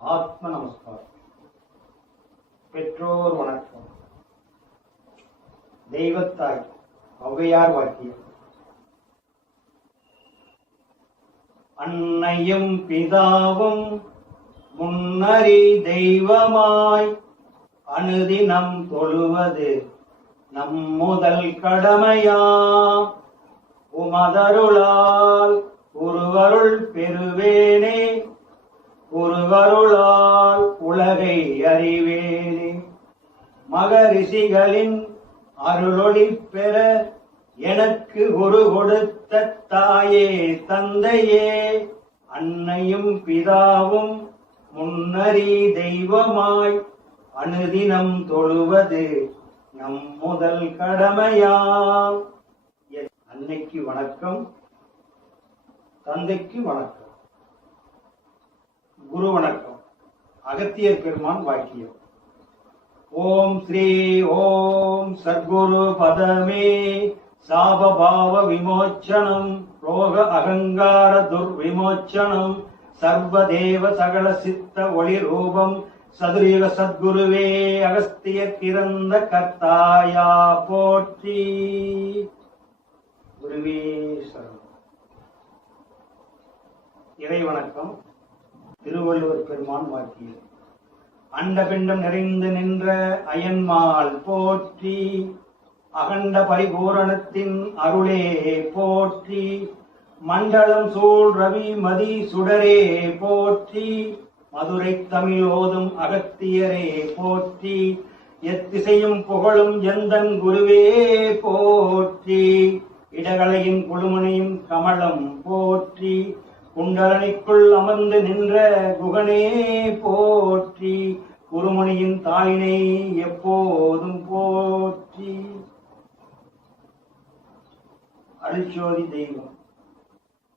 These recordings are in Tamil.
ஆத்ம நமஸ்காரம். பெற்றோர் வணக்கம். தெய்வத்தாய் ஔவையார் வாக்கியம். அன்னையும் பிதாவும் முன்னறி தெய்வமாய் அனுதினம் தொழுவது நம் முதல் கடமையாம். உமதருளால் உருவருள் பெறுவேனே, உருவருளால் உலகை அறிவேனே. மகரிஷிகளின் அருளொளி பெற எனக்கு குரு கொடுத்த தாயே தந்தையே, அன்னையும் பிதாவும் முன்னறி தெய்வமாய் அனுதினம் தொழுவது நம் முதல் கடமையாம். அன்னைக்கு வணக்கம், தந்தைக்கு வணக்கம், குரு வணக்கம். அகத்தியர் பெருமான் வாக்கியம். ஓம் ஸ்ரீ ஓம் சத்குரு பதமே சாபபாவ விமோச்சனம் ரோக அகங்கார துர்விமோச்சனம் சர்வதேவ சகல சித்த ஒளி ரூபம் சதுரயுக சத்குருவே அகஸ்தியர் பிறந்த கர்த்தாயா போற்றி. குருவே சரணம். இறை வணக்கம். திருவள்ளுவர் பெருமான் வாக்கியம். அண்டபிண்டம் நிறைந்து நின்ற அயன்மால் போற்றி, அகண்ட பரிபூரணத்தின் அருளே போற்றி, மண்டலம் சூழ் ரவி மதி சுடரே போற்றி, மதுரை தமிழ் ஓதும் அகத்தியரே போற்றி, எத்திசையும் புகழும் எந்தன் குருவே போற்றி, இடகலையின் குழுமனையும் கமலம் போற்றி, குண்டலனிக்குள் அமர்ந்து நின்ற குகனே போற்றி, குருமணியின் தாயினை எப்போதும் போற்றி. அருள்சோதி தெய்வம்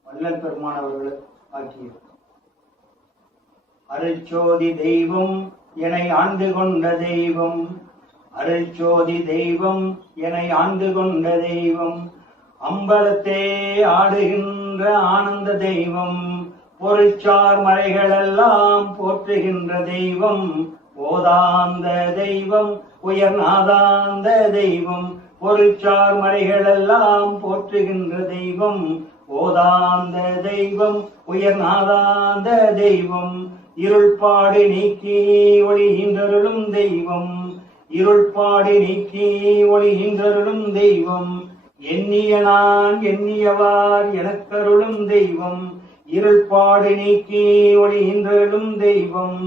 வள்ளல் பெருமான் அவர்கள் ஆக்கியது. அருள்சோதி தெய்வம் என்னை ஆண்டு கொண்ட தெய்வம், அருள்சோதி தெய்வம் என்னை ஆண்டு கொண்ட தெய்வம், அம்பலத்தே ஆடுகின்ற ஆனந்த தெய்வம், பொருள்சார் மறைகளெல்லாம் போற்றுகின்ற தெய்வம், போதாந்த தெய்வம் உயர்நாதாந்த தெய்வம், பொருள்சார் மறைகளெல்லாம் போற்றுகின்ற தெய்வம், போதாந்த தெய்வம் உயர்நாதாந்த தெய்வம், இருள்பாடு நீக்கி ஒளிகின்றருளும் தெய்வம், இருள்பாடு நீக்கி ஒளிகின்றருளும் தெய்வம், எண்ணிய நான் எண்ணியவார் எனக்கருளும் தெய்வம், இருள்பாடு நீக்கி ஒளிகின்றருளும் தெய்வம்,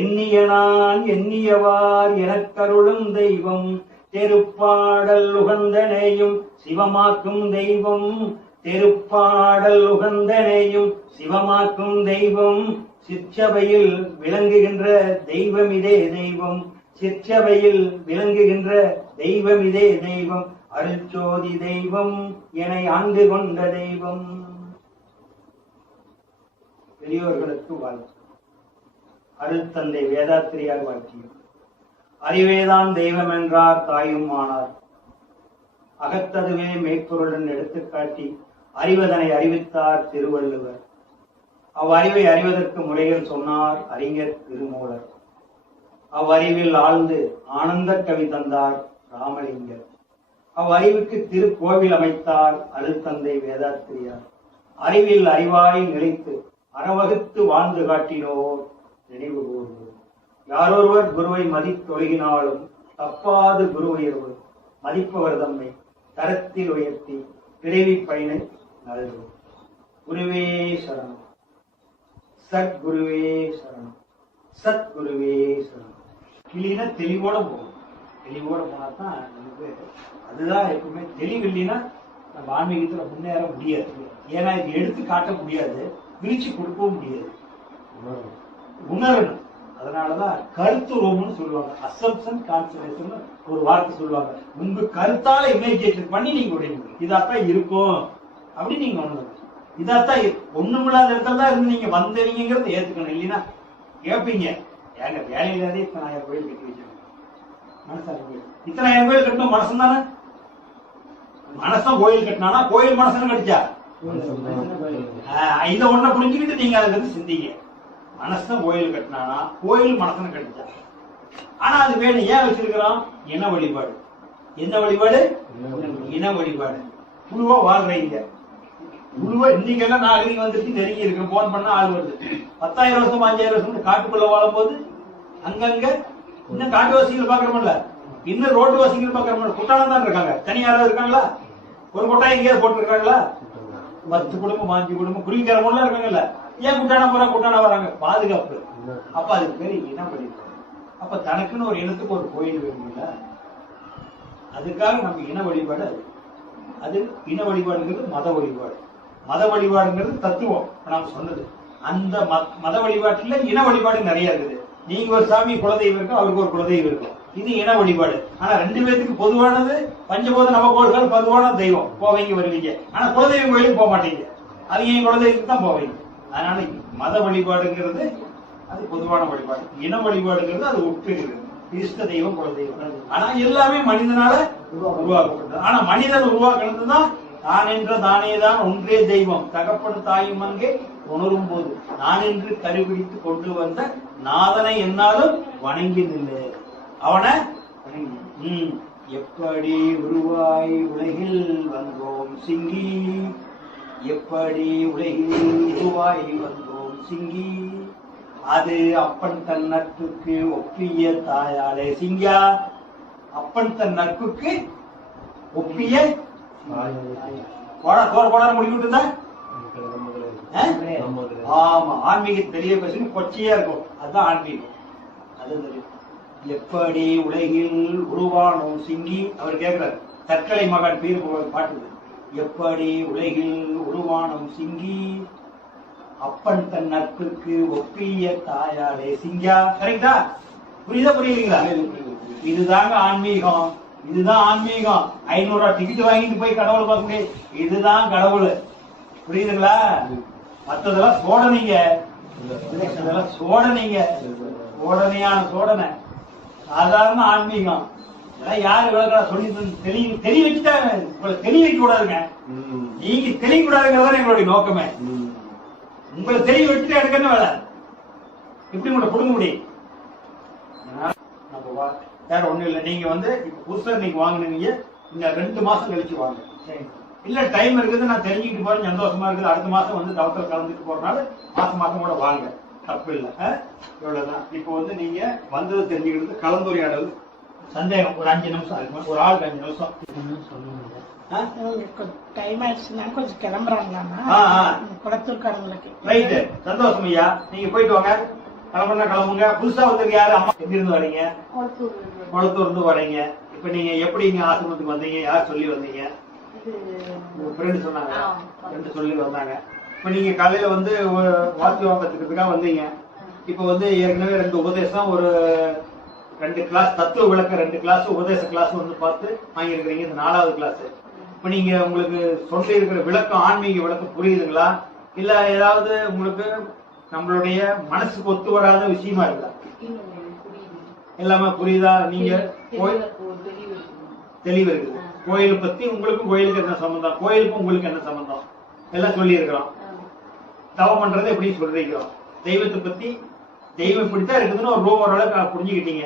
எண்ணிய நான் எண்ணியவார் எனக்கருளும் தெய்வம், தெருப்பாடல் உகந்தனையும் சிவமாக்கும் தெய்வம், தெருப்பாடல் உகந்தனையும் சிவமாக்கும் தெய்வம், சிற்சபையில் விளங்குகின்ற தெய்வம் இதே தெய்வம், சிற்சபையில் விளங்குகின்ற தெய்வம் இதே தெய்வம், அருள்சோதி தெய்வம் என்னை ஆண்டு கொண்ட தெய்வம். பெரியோர்களுக்கு வாழ்த்து. அருள்தந்தை வேதாத்திரியார் வாக்கியம். அறிவேதான் தெய்வம் என்றார் தாயும் ஆனார், அகத்ததுவே மெய்ப்பொருளுடன் எடுத்துக்காட்டி அறிவதனை அறிவித்தார் திருவள்ளுவர். அவ்வறிவை அறிவதற்கு முறையில் சொன்னார் அறிஞர் திருமூலர். அவ்வறிவில் ஆழ்ந்து ஆனந்த கவி தந்தார் ராமலிங்கர். அவ்வறிவுக்கு திருக்கோவில் அமைத்தார் அருள்தந்தை வேதாத்திரியார். அறிவில் அறிவாய் நிலைத்து அறவகுத்து வாழ்ந்து காட்டினோர் நினைவு கூர்வோர். யாரொருவர் குருவை மதித்தொழுகினாலும் தப்பாது குரு உயர்வு மதிப்பவர் தம்மை தரத்தில் உயர்த்தி பிறவி பயனை நல்கும். குருவே சரணம், சத்குருவே சரணம், சத்குருவே சரணம். கிளினா தெளிவோட போகும். தெளிவோட போனாதான் நமக்கு அதுதான் எப்பவுமே. தெளிவு இல்லைன்னா நம்ம ஆன்மீகத்துல முன்னேற முடியாது. ஏன்னா இது எடுத்து காட்ட முடியாது, பிரிச்சு கொடுக்கவும் முடியாது, உணரணும். அதனாலதான் கருத்துருவம்னு சொல்லுவாங்க. அசம்ப்ஷன் கான்சன்ட்ரேஷன் ஒரு வார்த்தை சொல்லுவாங்க. உங்க கருத்தால இமேஜினேஷன் பண்ணி நீங்க உடையணும். இதாத்தான் இருக்கும் அப்படின்னு நீங்க உணரணும். இதாத்தான் ஒண்ணுமில்லாத இடத்துல தான் இருந்து நீங்க வந்தவங்கிறத ஏத்துக்கணும். இல்லைன்னா கேட்பீங்க, ஏங்க வேலையில்லாதே இத்தனை 1000 கோயில் கட்டி வச்சிருக்கோம், மனசாக கோயில் இத்தனை 1000 கோயில் கட்டணும். மனசன் தானே, மனசன் கோயில் கட்டினானா கோயில் மனசன் கட்டிச்சா? இதை ஒன்ன புரிஞ்சுக்கிட்டு நீங்க அதுல இருந்து சிந்திங்க. மனசன் கோயில் கட்டினானா கோயில் மனசனை கட்டிச்சான். ஆனா அது வேணும் ஏன் வச்சிருக்கிறோம்? இன வழிபாடு. என்ன வழிபாடு? இன வழிபாடு. குழுவா வாழ்றீங்க. குழுவா இன்னைக்கு எல்லாம் நாகரிகம் வந்துட்டு நெருங்கி இருக்கு. போன் பண்ணா ஆள் வருது. 10,000 வருஷம் 5,000 வருஷம் காட்டுக்குள்ள வாழும் போது அங்கங்க இன்னும் காட்டுவாசிகள் பாக்குறோம்ல, இன்னும் ரோட்டு வாசிகள் பாக்குறோம். குட்டாளம் தான் இருக்காங்க. தனியாராவது இருக்காங்களா? ஒரு கொட்டாய் எங்கேயாவது போட்டு இருக்காங்களா? 10 குடும்பம் 5 குடும்பம் குடிக்கிறவங்க இருக்காங்கல்ல. ஏன் குட்டானா போறாங்க? குட்டானா வராங்க, பாதுகாப்பு. அப்ப அதுக்கு பேரு இனம் வழிபாடு. அப்ப தனக்குன்னு ஒரு இனத்துக்கு ஒரு கோயில் வேணும்ல, அதுக்காக நம்ம இன வழிபாடு. அது இன வழிபாடுங்கிறது மத வழிபாடு. மத வழிபாடுங்கிறது தத்துவம் நாம சொன்னது. அந்த மத வழிபாட்டுல இன வழிபாடு நிறைய இருக்குது. நீங்க ஒரு சாமி குலதெய்வம் இருக்கும், அவருக்கு ஒரு குலதெய்வம் இருக்கும். இது இன வழிபாடு. ஆனா 2 பேத்துக்கு பொதுவானது பஞ்சபோத நவகோள்கள், பொதுவான தெய்வம். போவீங்க வருவீங்க. ஆனா குலதெய்வம் கோயிலுக்கு போக மாட்டீங்க. அது என் குலதெய்வத்துக்கு தான் போவீங்க. அதனால மத வழிபாடுங்கிறது அது பொதுவான வழிபாடு. இன வழிபாடுங்கிறது அது உட்பிரிவு. இஷ்ட தெய்வம், குலதெய்வம். ஆனா எல்லாமே மனிதனால உருவாக்கப்பட்டது. ஆனா மனிதன் உருவாக்குனதுதான் தான் என்ற தானேதான் ஒன்றே தெய்வம் தகப்பன் தாயும் அங்கே உணரும் போது நான் என்று கருபிடித்து கொண்டு வந்த நாதனை என்னாலும் வணங்கி நின்று அவனை எப்படி உருவாய் உலகில் வந்தோம் சிங்கி, எப்படி உலகில் உருவாய் வந்தோம் சிங்கி, அது அப்பன் தன் நட்புக்கு ஒப்பிய தாயாலே சிங்கா. அப்பன் தன் நட்புக்கு ஒப்பிய கோடார முடிக்கிட்டு இருந்தா ஆமா ஆன்மீக தெரிய பேசுங்க கொச்சையா இருக்கும். அதுதான் ஆன்மீகம். அது தெரியும். எப்படி உலகில் உருவானோம் சிங்கி. அவர் கேட்கிறார், தற்கலை மகான் பேர் பாட்டு. எப்படி உலகில் உருவானோம் சிங்கி, அப்பன் தன் நட்புக்கு ஒப்பிய தாயாலே சிங்கா. கரெக்டா? புரியுதா புரியுதுங்களா? இதுதாங்க ஆன்மீகம். இதுதான் ஆன்மீகம். 500 ரூபாய் டிக்கெட் வாங்கிட்டு போய் கடவுளை பார்க்க முடியாது. இதுதான் கடவுள். புரியுதுங்களா? மற்றதெல்லாம் சோடனைங்க. இதெல்லாம் சோடனைங்க. சோடனையான சோடனை. சாதாரண ஆன்மீகம். இதெல்லாம் யாரு விளக்கா சொல்லி தெரிய வச்சுட்டா தெரிய வைக்க கூடாதுங்க. நீங்க தெரிய கூடாதுங்கிறதா எங்களுடைய நோக்கமே. உங்களை தெரிய வச்சுட்டு எனக்கு என்ன வேலை? எப்படி உங்களை கொடுக்க முடியும்? வேற ஒண்ணும் இல்ல. நீங்க வந்து புதுசா நீங்க வாங்கினீங்க, இந்த 2 மாசம் கழிச்சு வாங்க. இல்ல டைம் இருக்குது, நான் தெரிஞ்சுக்கிட்டு போறேன், சந்தோஷமா இருக்குது, அடுத்த மாசம் வந்து தவத்தில் கலந்துட்டு போறதுனால மாசம் கூட வாங்க, தப்பு இல்ல. இவ்வளவுதான். இப்போ வந்து நீங்க வந்தது தெரிஞ்சுக்கிறது கலந்துரையாடல். சந்தேகம் ஒரு 5 நிமிஷம் இருக்கும். ஒரு ஆளுக்கு 5 நிமிஷம். டைம் ஆயிடுச்சுன்னா கொஞ்சம் கிளம்புறாங்களா? குளத்தூர் கடவுளுக்கு. ரைட்டு, சந்தோஷம் ஐயா. நீங்க போயிட்டு வாங்க. கிளம்புனா கிளம்புங்க. புதுசா வந்திருக்க யாரு? அம்மா எங்க இருந்து வரீங்க? குளத்தூர் இருந்து வரீங்க. இப்ப நீங்க எப்படி இங்க ஆசிரமத்துக்கு வந்தீங்க? யார் சொல்லி வந்தீங்க? ஃப்ரெண்டு சொன்னாங்க. ஃப்ரெண்டு சொல்லி வந்தாங்க. இப்ப நீங்க காலையில வந்து வாசியம் கத்துக்கிறதுக்காக வந்தீங்க. இப்ப வந்து ஏற்கனவே 2 உபதேசம், ஒரு 2 கிளாஸ் தத்துவ விளக்க, 2 கிளாஸ் உபதேச கிளாஸ் வந்து பார்த்து வாங்கியிருக்கிறீங்க. இந்த 4வது கிளாஸ். இப்ப நீங்க உங்களுக்கு சொல்லி இருக்கிற விளக்கம், ஆன்மீக விளக்கம் புரியுதுங்களா? இல்ல ஏதாவது உங்களுக்கு நம்மளுடைய மனசுக்கு ஒத்து வராத விஷயமா இருக்கா? எல்லாமே புரியுதா? நீங்க தெளிவு இருக்குது. கோயிலை பத்தி உங்களுக்கும் கோயிலுக்கு என்ன சம்பந்தம், கோயிலுக்கும் உங்களுக்கு என்ன சம்பந்தம் எல்லாம் சொல்லி இருக்கிறோம். தவம் பண்றது எப்படி சொல்லிருக்கிறோம். தெய்வத்தை பத்தி தெய்வம் இப்படித்தான் இருக்குதுன்னு ஒரு ஓரளவுக்கு புரிஞ்சுக்கிட்டீங்க.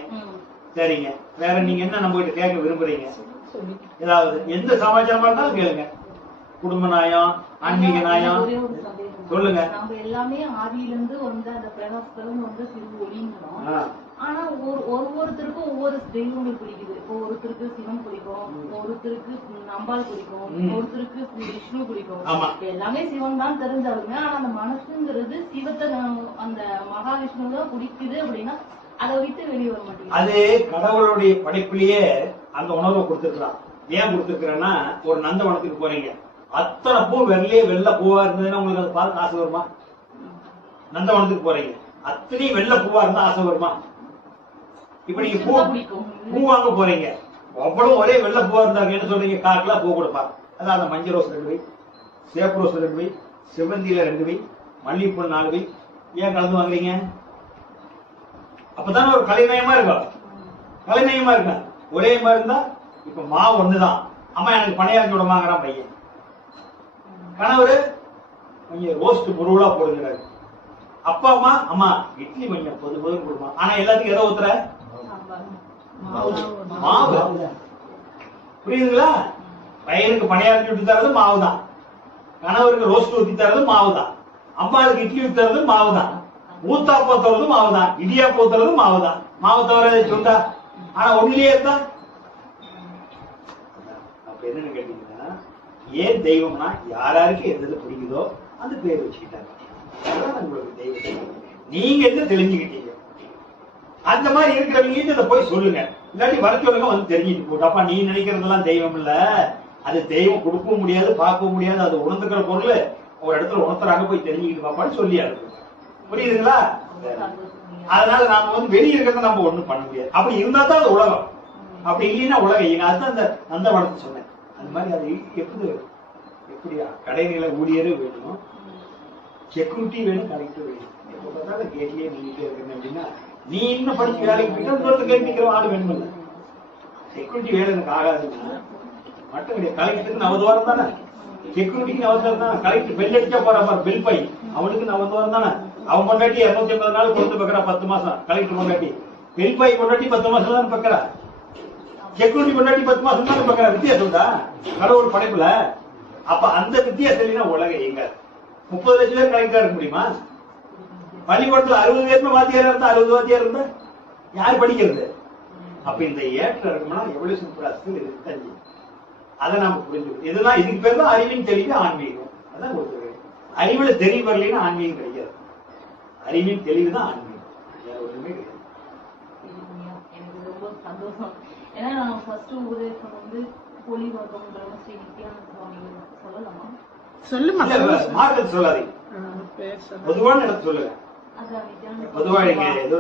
சரிங்க. வேற நீங்க என்ன நம்ம கிட்ட கேட்க விரும்புறீங்க? ஏதாவது எந்த சமாச்சாரமா இருந்தாலும் கேளுங்க. குடும்ப நியாயம், ஆன்மீக நியாயம் சொல்லுங்க. நம்ம எல்லாமே ஆதியிலிருந்து வந்து அந்த பிரகாசம் வந்து சிறு ஒளிங்கிறோம். ஆனா ஒவ்வொருத்தருக்கும் ஒவ்வொரு தெய்வங்கள் பிடிக்குது. ஒருத்தருக்கு சிவன் பிடிக்கும், ஒருத்தருக்கு அம்பாள் பிடிக்கும், ஒருத்தருக்கு விஷ்ணு பிடிக்கும். எல்லாமே சிவன் தான் தெரிஞ்சவங்க. ஆனா அந்த மனசுங்கிறது சிவத்தை அந்த மகாவிஷ்ணு தான் பிடிக்குது அப்படின்னா அதை விட்டு வெளியே வர மாட்டேங்குது. அது கடவுளுடைய படைப்பிலேயே அந்த உணர்வை கொடுத்துருக்கலாம். ஏன் கொடுத்துருக்கிறேன்னா, ஒரு நந்தவனத்துக்கு போறீங்க, அத்தனை பூ வெள்ளை பூவா இருந்ததுன்னா உங்களுக்கு அதை பார்த்து ஆசை வருமா? நந்தவனத்துக்கு போறீங்க, அத்தனையும் வெள்ளை பூவா இருந்தா ஆசை வருமா? இப்ப நீங்க பூ வாங்க போறீங்க, அவ்வளவு ஒரே வெள்ளை பூவா இருந்தாங்க, என்ன சொல்றீங்க? காக்கெல்லாம் பூ கொடுப்பாங்க. அதான் அந்த மஞ்சள் ரோஸ் 2 வை, சேப்பு ரோஸ் 2 வை, செவந்தியில 2 வை, மல்லிகைப்பூ 4 வை. ஏன் கலந்து வாங்குறீங்க? அப்பதானே ஒரு கலைநயமா இருக்கும். கலைநயமா இருக்க ஒரே மாதிரி இருந்தா, இப்ப மாவு ஒண்ணுதான், அம்மா எனக்கு பணியாரம் விடமாங்கிறான் பையன். கணவர் கொஞ்சம் ரோஸ்ட் முருவலா போடுங்கிறாரு. அப்பா அம்மா அம்மா இட்லி கொஞ்சம் பொது பொது கொடுமா. ஆனா எல்லாத்துக்கும் எதை ஊத்துற? மாவு. புரியுதுங்களா? பையனுக்கு பணியாரத்தி ஊற்றி தரது மாவுதான், கணவருக்கு ரோஸ்ட் ஊத்தி தரது மாவுதான், அம்மாவுக்கு இட்லி ஊத்தி தரது மாவுதான், ஊத்தாப்பா தரது மாவுதான், இடியாப்பா ஊத்துறது மாவுதான். மாவு தவிர சொந்தா. ஆனா ஒன்னிலேயே இருந்தா அப்ப என்னன்னு கேட்டீங்கன்னா, ஏன் தெய்வம்னா யாராருக்கு எது பிடிக்குதோ அந்த பேர் வச்சுக்கிட்டாங்க. உங்களுக்கு தெய்வம் நீங்க என்ன தெரிஞ்சுக்கிட்டீங்க? அந்த மாதிரி இருக்கிறவங்க இதை போய் சொல்லுங்க. இல்லாட்டி வர சொல்லுங்க, வந்து தெரிஞ்சுட்டு போட்டு. அப்பா நீ நினைக்கிறதெல்லாம் தெய்வம் இல்ல, அது தெய்வம் கொடுக்கவும் முடியாது, பார்க்கவும் முடியாது. அது உணர்ந்துக்கிற பொருள் ஒரு இடத்துல உணர்த்துறாங்க, போய் தெரிஞ்சுக்கிட்டு பாப்பான்னு சொல்லி அனுப்பு. புரியுதுங்களா? அதனால நாம வந்து வெளியே இருக்கிறத நம்ம ஒண்ணும் பண்ண முடியாது. அப்படி இருந்தா தான் அது உலகம். அப்படி இல்லைன்னா உலகம் எங்க. அதுதான் அந்த நந்தவனத்தை சொன்னேன். அந்த மாதிரி அது எப்படியா கடைநிலை ஊழியரும் வேணும், செக்யூரிட்டி வேணும், கலெக்டர் வேணும். எப்ப பார்த்தாலும் கேட்லயே நின்றுட்டே இருக்கணும் அப்படின்னா நீ இன்னும் படிச்சு வேலைக்கு போயிட்டு கேட்கிற ஆள் வேணும் இல்ல. செக்யூரிட்டி வேலை எனக்கு ஆகாதுன்னா மட்டும் கிடையாது. கலெக்டருக்கு 90 வாரம் தானே, செக்யூரிட்டிக்கு 90 தானே. கலெக்டர் பெல் அடிச்சா போற மாதிரி பில் பை அவனுக்கு 90 வாரம் தானே. அவன் கொண்டாட்டி 250 நாள் கொடுத்து பார்க்கறா 10 மாசம். கலெக்டர் கொண்டாட்டி பில் பை கொண்டாட்டி 10 மாசம் தானே பார்க்கறா. செக்யூரிட்டி கொண்டாட்டி 10 மாசம் தானே பார்க்கறா. வித்தியாசம் தான் கடவுள் படைப்புல. அப்ப அந்த வித்தியாசம் இல்லைன்னா உலகம் எங்க? 30 லட்சம் பேர் கலெக்டரா இருக்க முடியுமா? பள்ளிக்கூடத்துல 60 பேருமே வாத்தியாரா இருந்தா 60 வாத்தியார் இருந்தா யார் படிக்கிறது? அப்ப இந்த ஏற்றம் இருக்கும்னா எவல்யூஷன் ப்ராசஸ் இருக்கு. அதை நாம புரிஞ்சுக்கணும். இதெல்லாம் இதுக்கு பேர் தான் அறிவின் தெளிவு ஆன்மீகம். அதான் கொடுத்துருக்கேன். அறிவுல தெளிவு வரலைன்னா ஆன்மீகம் கிடையாது. அறிவின் தெளிவு தான் ஆன்மீகம், வேற ஒண்ணுமே கிடையாது. எனக்கு ரொம்ப சந்தோஷம். ஏன்னா நான் ஃபர்ஸ்ட் உபதேசம் வந்து பொலிவகம் ஸ்ரீ நித்யானந்த சுவாமி சொல்லலாமா? சொல்லுமா. மார்க்கெட் சொல்லாதீங்க, பொதுவான இடத்துல சொல்லுங்க. பொதுவா நீங்க ஏதோ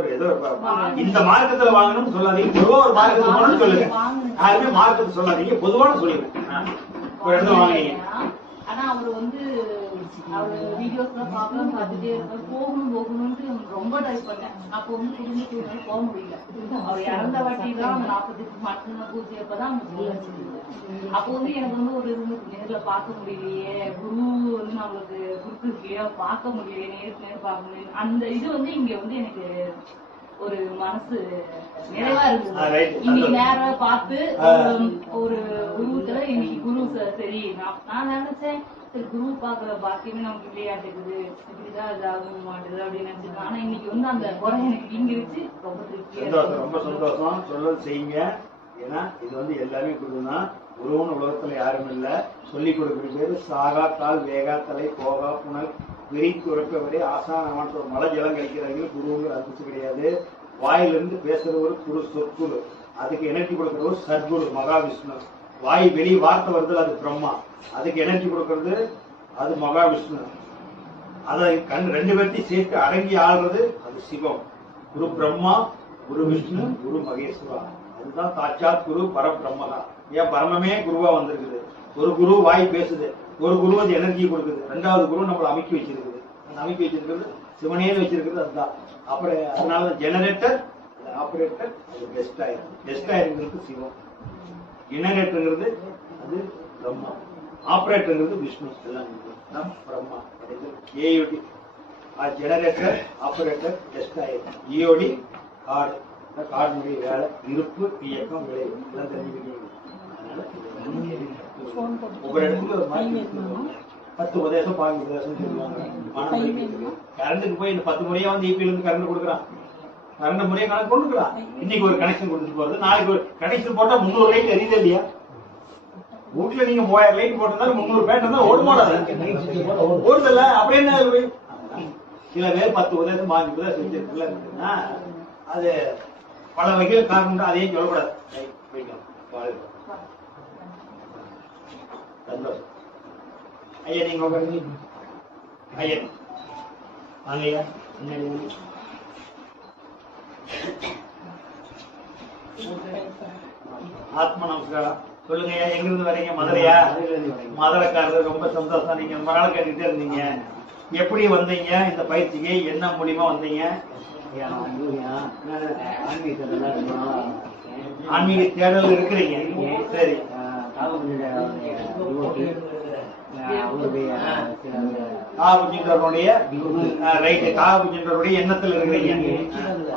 இந்த மார்க்கத்துல வாங்கணும்னு சொல்லாதீங்க. பொதுவா ஒரு மார்க்கத்துல வாங்கணும்னு சொல்லுங்க. யாருமே மார்க்கத்தை சொல்லாதீங்க, பொதுவான சொல்லுங்க. ஒரு இடத்துல வாங்குறீங்க. ஆனா அவர் வந்து அவர் வீடியோஸ் எல்லாம் பார்க்கலாம், பார்த்துட்டே இருப்பார். போகணும்னு ரொம்ப ட்ரை பண்ணேன். அப்போ வந்து குடும்பத்தோட போக முடியல. அவர் இறந்த வாட்டி தான் அந்த 48 மட்டும் பூஜை அப்பதான் அப்போ வந்து எனக்கு வந்து ஒரு நேர்ல பார்க்க முடியலையே, குரு வந்து நம்மளுக்கு குடுத்துருக்கையோ பார்க்க முடியலையே, நேருக்கு பார்க்க முடியல. அந்த இது வந்து இங்க வந்து எனக்கு ஒரு மனசு நிறைவா இருந்தது. இன்னைக்கு நேரம் பார்த்து ஒரு உருவத்துல இன்னைக்கு குரு சரி. நான் நினைச்சேன் சரி குரு பாக்குற பாக்கியமே நமக்கு விளையாட்டுக்குது, இப்படிதான் இதாகும் மாட்டுது அப்படின்னு நினைச்சிருக்கேன். ஆனா இன்னைக்கு வந்து அந்த குறை எனக்கு நீங்கிருச்சு. ரொம்ப திருப்தியா, ரொம்ப சந்தோஷம். சொல்றது செய்யுங்க. ஏன்னா இது வந்து எல்லாமே குருதான். குருன்னு உலகத்துல யாரும் இல்ல. சொல்லிக் கொடுக்கிற பேரு சாகா கால் வேகா தலை போகா புனல் விரித்து உறப்பவரே ஆசானமான ஒரு மலை ஜலம் கழிக்கிறவங்க குருவுங்கிற அர்த்தம் கிடையாது. வாயிலிருந்து பேசுறவர் குரு சொற்குரு, அதுக்கு எனர்ஜி கொடுக்கிறவர் சத்குரு மகாவிஷ்ணு. வாய் வெளி வார்த்தை வருது அது பிரம்மா, அதுக்கு எனர்ஜி கொடுக்கறது அது மகாவிஷ்ணு. அதை ரெண்டு பேர்த்தையும் சேர்த்து அடங்கி ஆள்றது அது சிவம். குரு பிரம்மா, குரு விஷ்ணு, குரு மகேஸ்வரா. அதுதான் சாட்சாத் குரு பரபிரம்மதான். ஏன் பரமமே குருவா வந்திருக்குது. ஒரு குரு வாய் பேசுது, ஒரு குரு அது எனர்ஜி கொடுக்குது, ரெண்டாவது குரு நம்மளை அமைக்கி வச்சிருக்குது. அந்த அமைக்கி வச்சிருக்கிறது சிவனேன்னு வச்சிருக்கிறது அதுதான். அப்புறம் அதனால ஜெனரேட்டர், ஆபரேட்டர், அது பெஸ்ட் ஆயிரும். பெஸ்ட் ஆயிருங்கிறது சிவம், ஜெனரேட்டருங்கிறது அது பிரம்மா, ஆபரேட்டருங்கிறது விஷ்ணு. எல்லாம் Brahma. AOD generator, operator, best ஆயிரும். இஓடி கார்டு, கார்டுடைய வேலை, இருப்பு, இயக்கம், விளைவு எல்லாம் தெரிஞ்சுக்கிட்டீங்க. அதனால ஒவ்வொரு இடத்துல ஒரு மாதிரி 10 உபதேசம் 12 உபதேசம் சொல்லுவாங்க. கரண்ட்டுக்கு போய் இந்த 10 முறையா வந்து ஈபில இருந்து கரண்ட் கொடுக்குறான். கரண்ட் முறையா கணக்கு கொடுக்குறான். இன்னைக்கு ஒரு கனெக்ஷன் கொடுத்துட்டு போறது, நாளைக்கு ஒரு கனெக்ஷன் போட்டா 300 லைட் எரியுது இல்லையா? வீட்டுல நீங்க 3000 லைட் போட்டதாலும் 300 பேட் இருந்தா ஓடுமாடாது, ஓடுதல்ல. அப்படியே என்ன சில பேர் 10 உபதேசம் 5 உபதேசம் வச்சிருக்குன்னா அது பல வகையில் காரணம். அதையும் சொல்லக்கூடாது. சந்தோஷம். ஐயா நீங்க ஐயா வாங்கய்யா. ஆத்மா நமஸ்காரம். சொல்லுங்க ஐயா, எங்க இருந்து வரீங்க? மதுரையா? மதுரைக்காரர். ரொம்ப சந்தோஷம். நீங்க ரொம்ப நாள் கேட்டுக்கிட்டே இருந்தீங்க. எப்படி வந்தீங்க இந்த பயிற்சிக்கு? என்ன மூலியமா வந்தீங்க? ஆன்மீக தேடல் இருக்கிறீங்க. சரி. காபுஜின்றவருடைய ரைட்டு, காபுஜின்றவருடைய எண்ணத்துல இருக்கிறீங்க.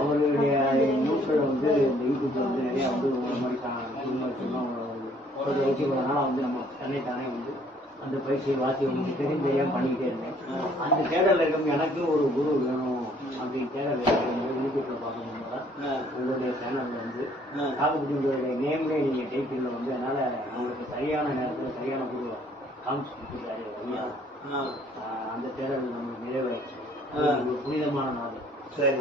அவருடைய நூல்கள் வந்து இந்த யூடியூப்ல வந்து நிறைய வந்து ஒரு மாதிரி வைக்கிறதுனால வந்து நம்ம தன்னைத்தானே வந்து அந்த பயிற்சியை வாசி வந்து தெரியாம பண்ணிக்கிட்டே இருந்தேன். அந்த தேடல் இருக்கும் எனக்கு ஒரு குரு வேணும் அப்படின்னு தேடல் யூடியூப்ல பார்க்கணும். உங்களுடைய சேனல்ல வந்து காபுஜிங்களுடைய நேம்லேயே நீங்க டைட்டில் வந்து அதனால உங்களுக்கு சரியான நேரத்தில் சரியான குரு காமிச்சு கொடுத்துருக்காரு ஐயா. அந்த தேடல் நமக்கு நிறைவாயிடுச்சு. புனிதமான நாள். சரி,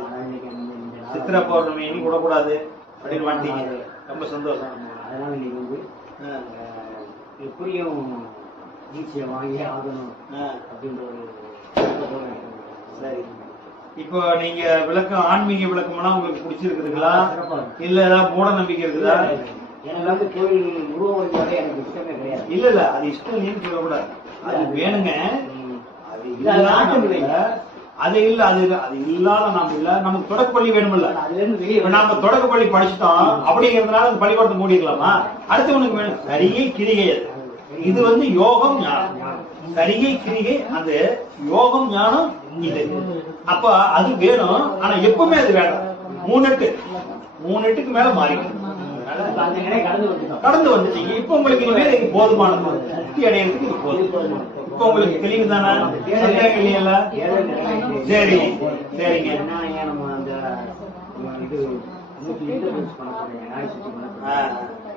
சித்திரை பௌர்ணமி இனி விடக்கூடாது அப்படின்னு மாட்டீங்க. ரொம்ப சந்தோஷம். அதனால நீங்க வந்து எப்படியும் தீட்சையை வாங்கி ஆகணும் அப்படின்ற ஒரு. சரி, இப்போ நீங்க விளக்கம் ஆன்மீக விளக்கம்லாம் உங்களுக்கு பிடிச்சிருக்குதுங்களா, இல்ல ஏதாவது மூட நம்பிக்கை இருக்குதா? எனக்கு வந்து கோயில் உருவ வழிபாடு எனக்கு இஷ்டமே கிடையாது. இல்ல இல்ல, அது இஷ்டம் இல்லைன்னு சொல்லக்கூடாது, அது வேணுங்க. அது இல்ல, அது இல்ல, அது அது இல்லாத நாம இல்ல. நமக்கு தொடக்கப்பள்ளி வேணும்ல, நாம தொடக்கப்பள்ளி படிச்சுட்டோம் அப்படிங்கிறதுனால அந்த பள்ளிக்கூடத்தை மூடிக்கலாமா? அடுத்தவனுக்கு வேணும் சரியை கிரிகை. இது வந்து யோகம் ஞானம். சரியை கிரிகை அந்த யோகம் ஞானம் இது. அப்ப அது வேணும், ஆனா எப்பவுமே அது வேண்டாம். 3 எட்டுக்கு மேல மாறிடும். கடந்து வந்துட்டீங்க. இப்ப உங்களுக்கு இனிமேல் இது போதுமானது, முக்தி அடையிறதுக்கு இது போதும். இப்ப உங்களுக்கு தெளிவு தானே? சந்தேகம் இல்லையல்ல? சரி சரிங்க.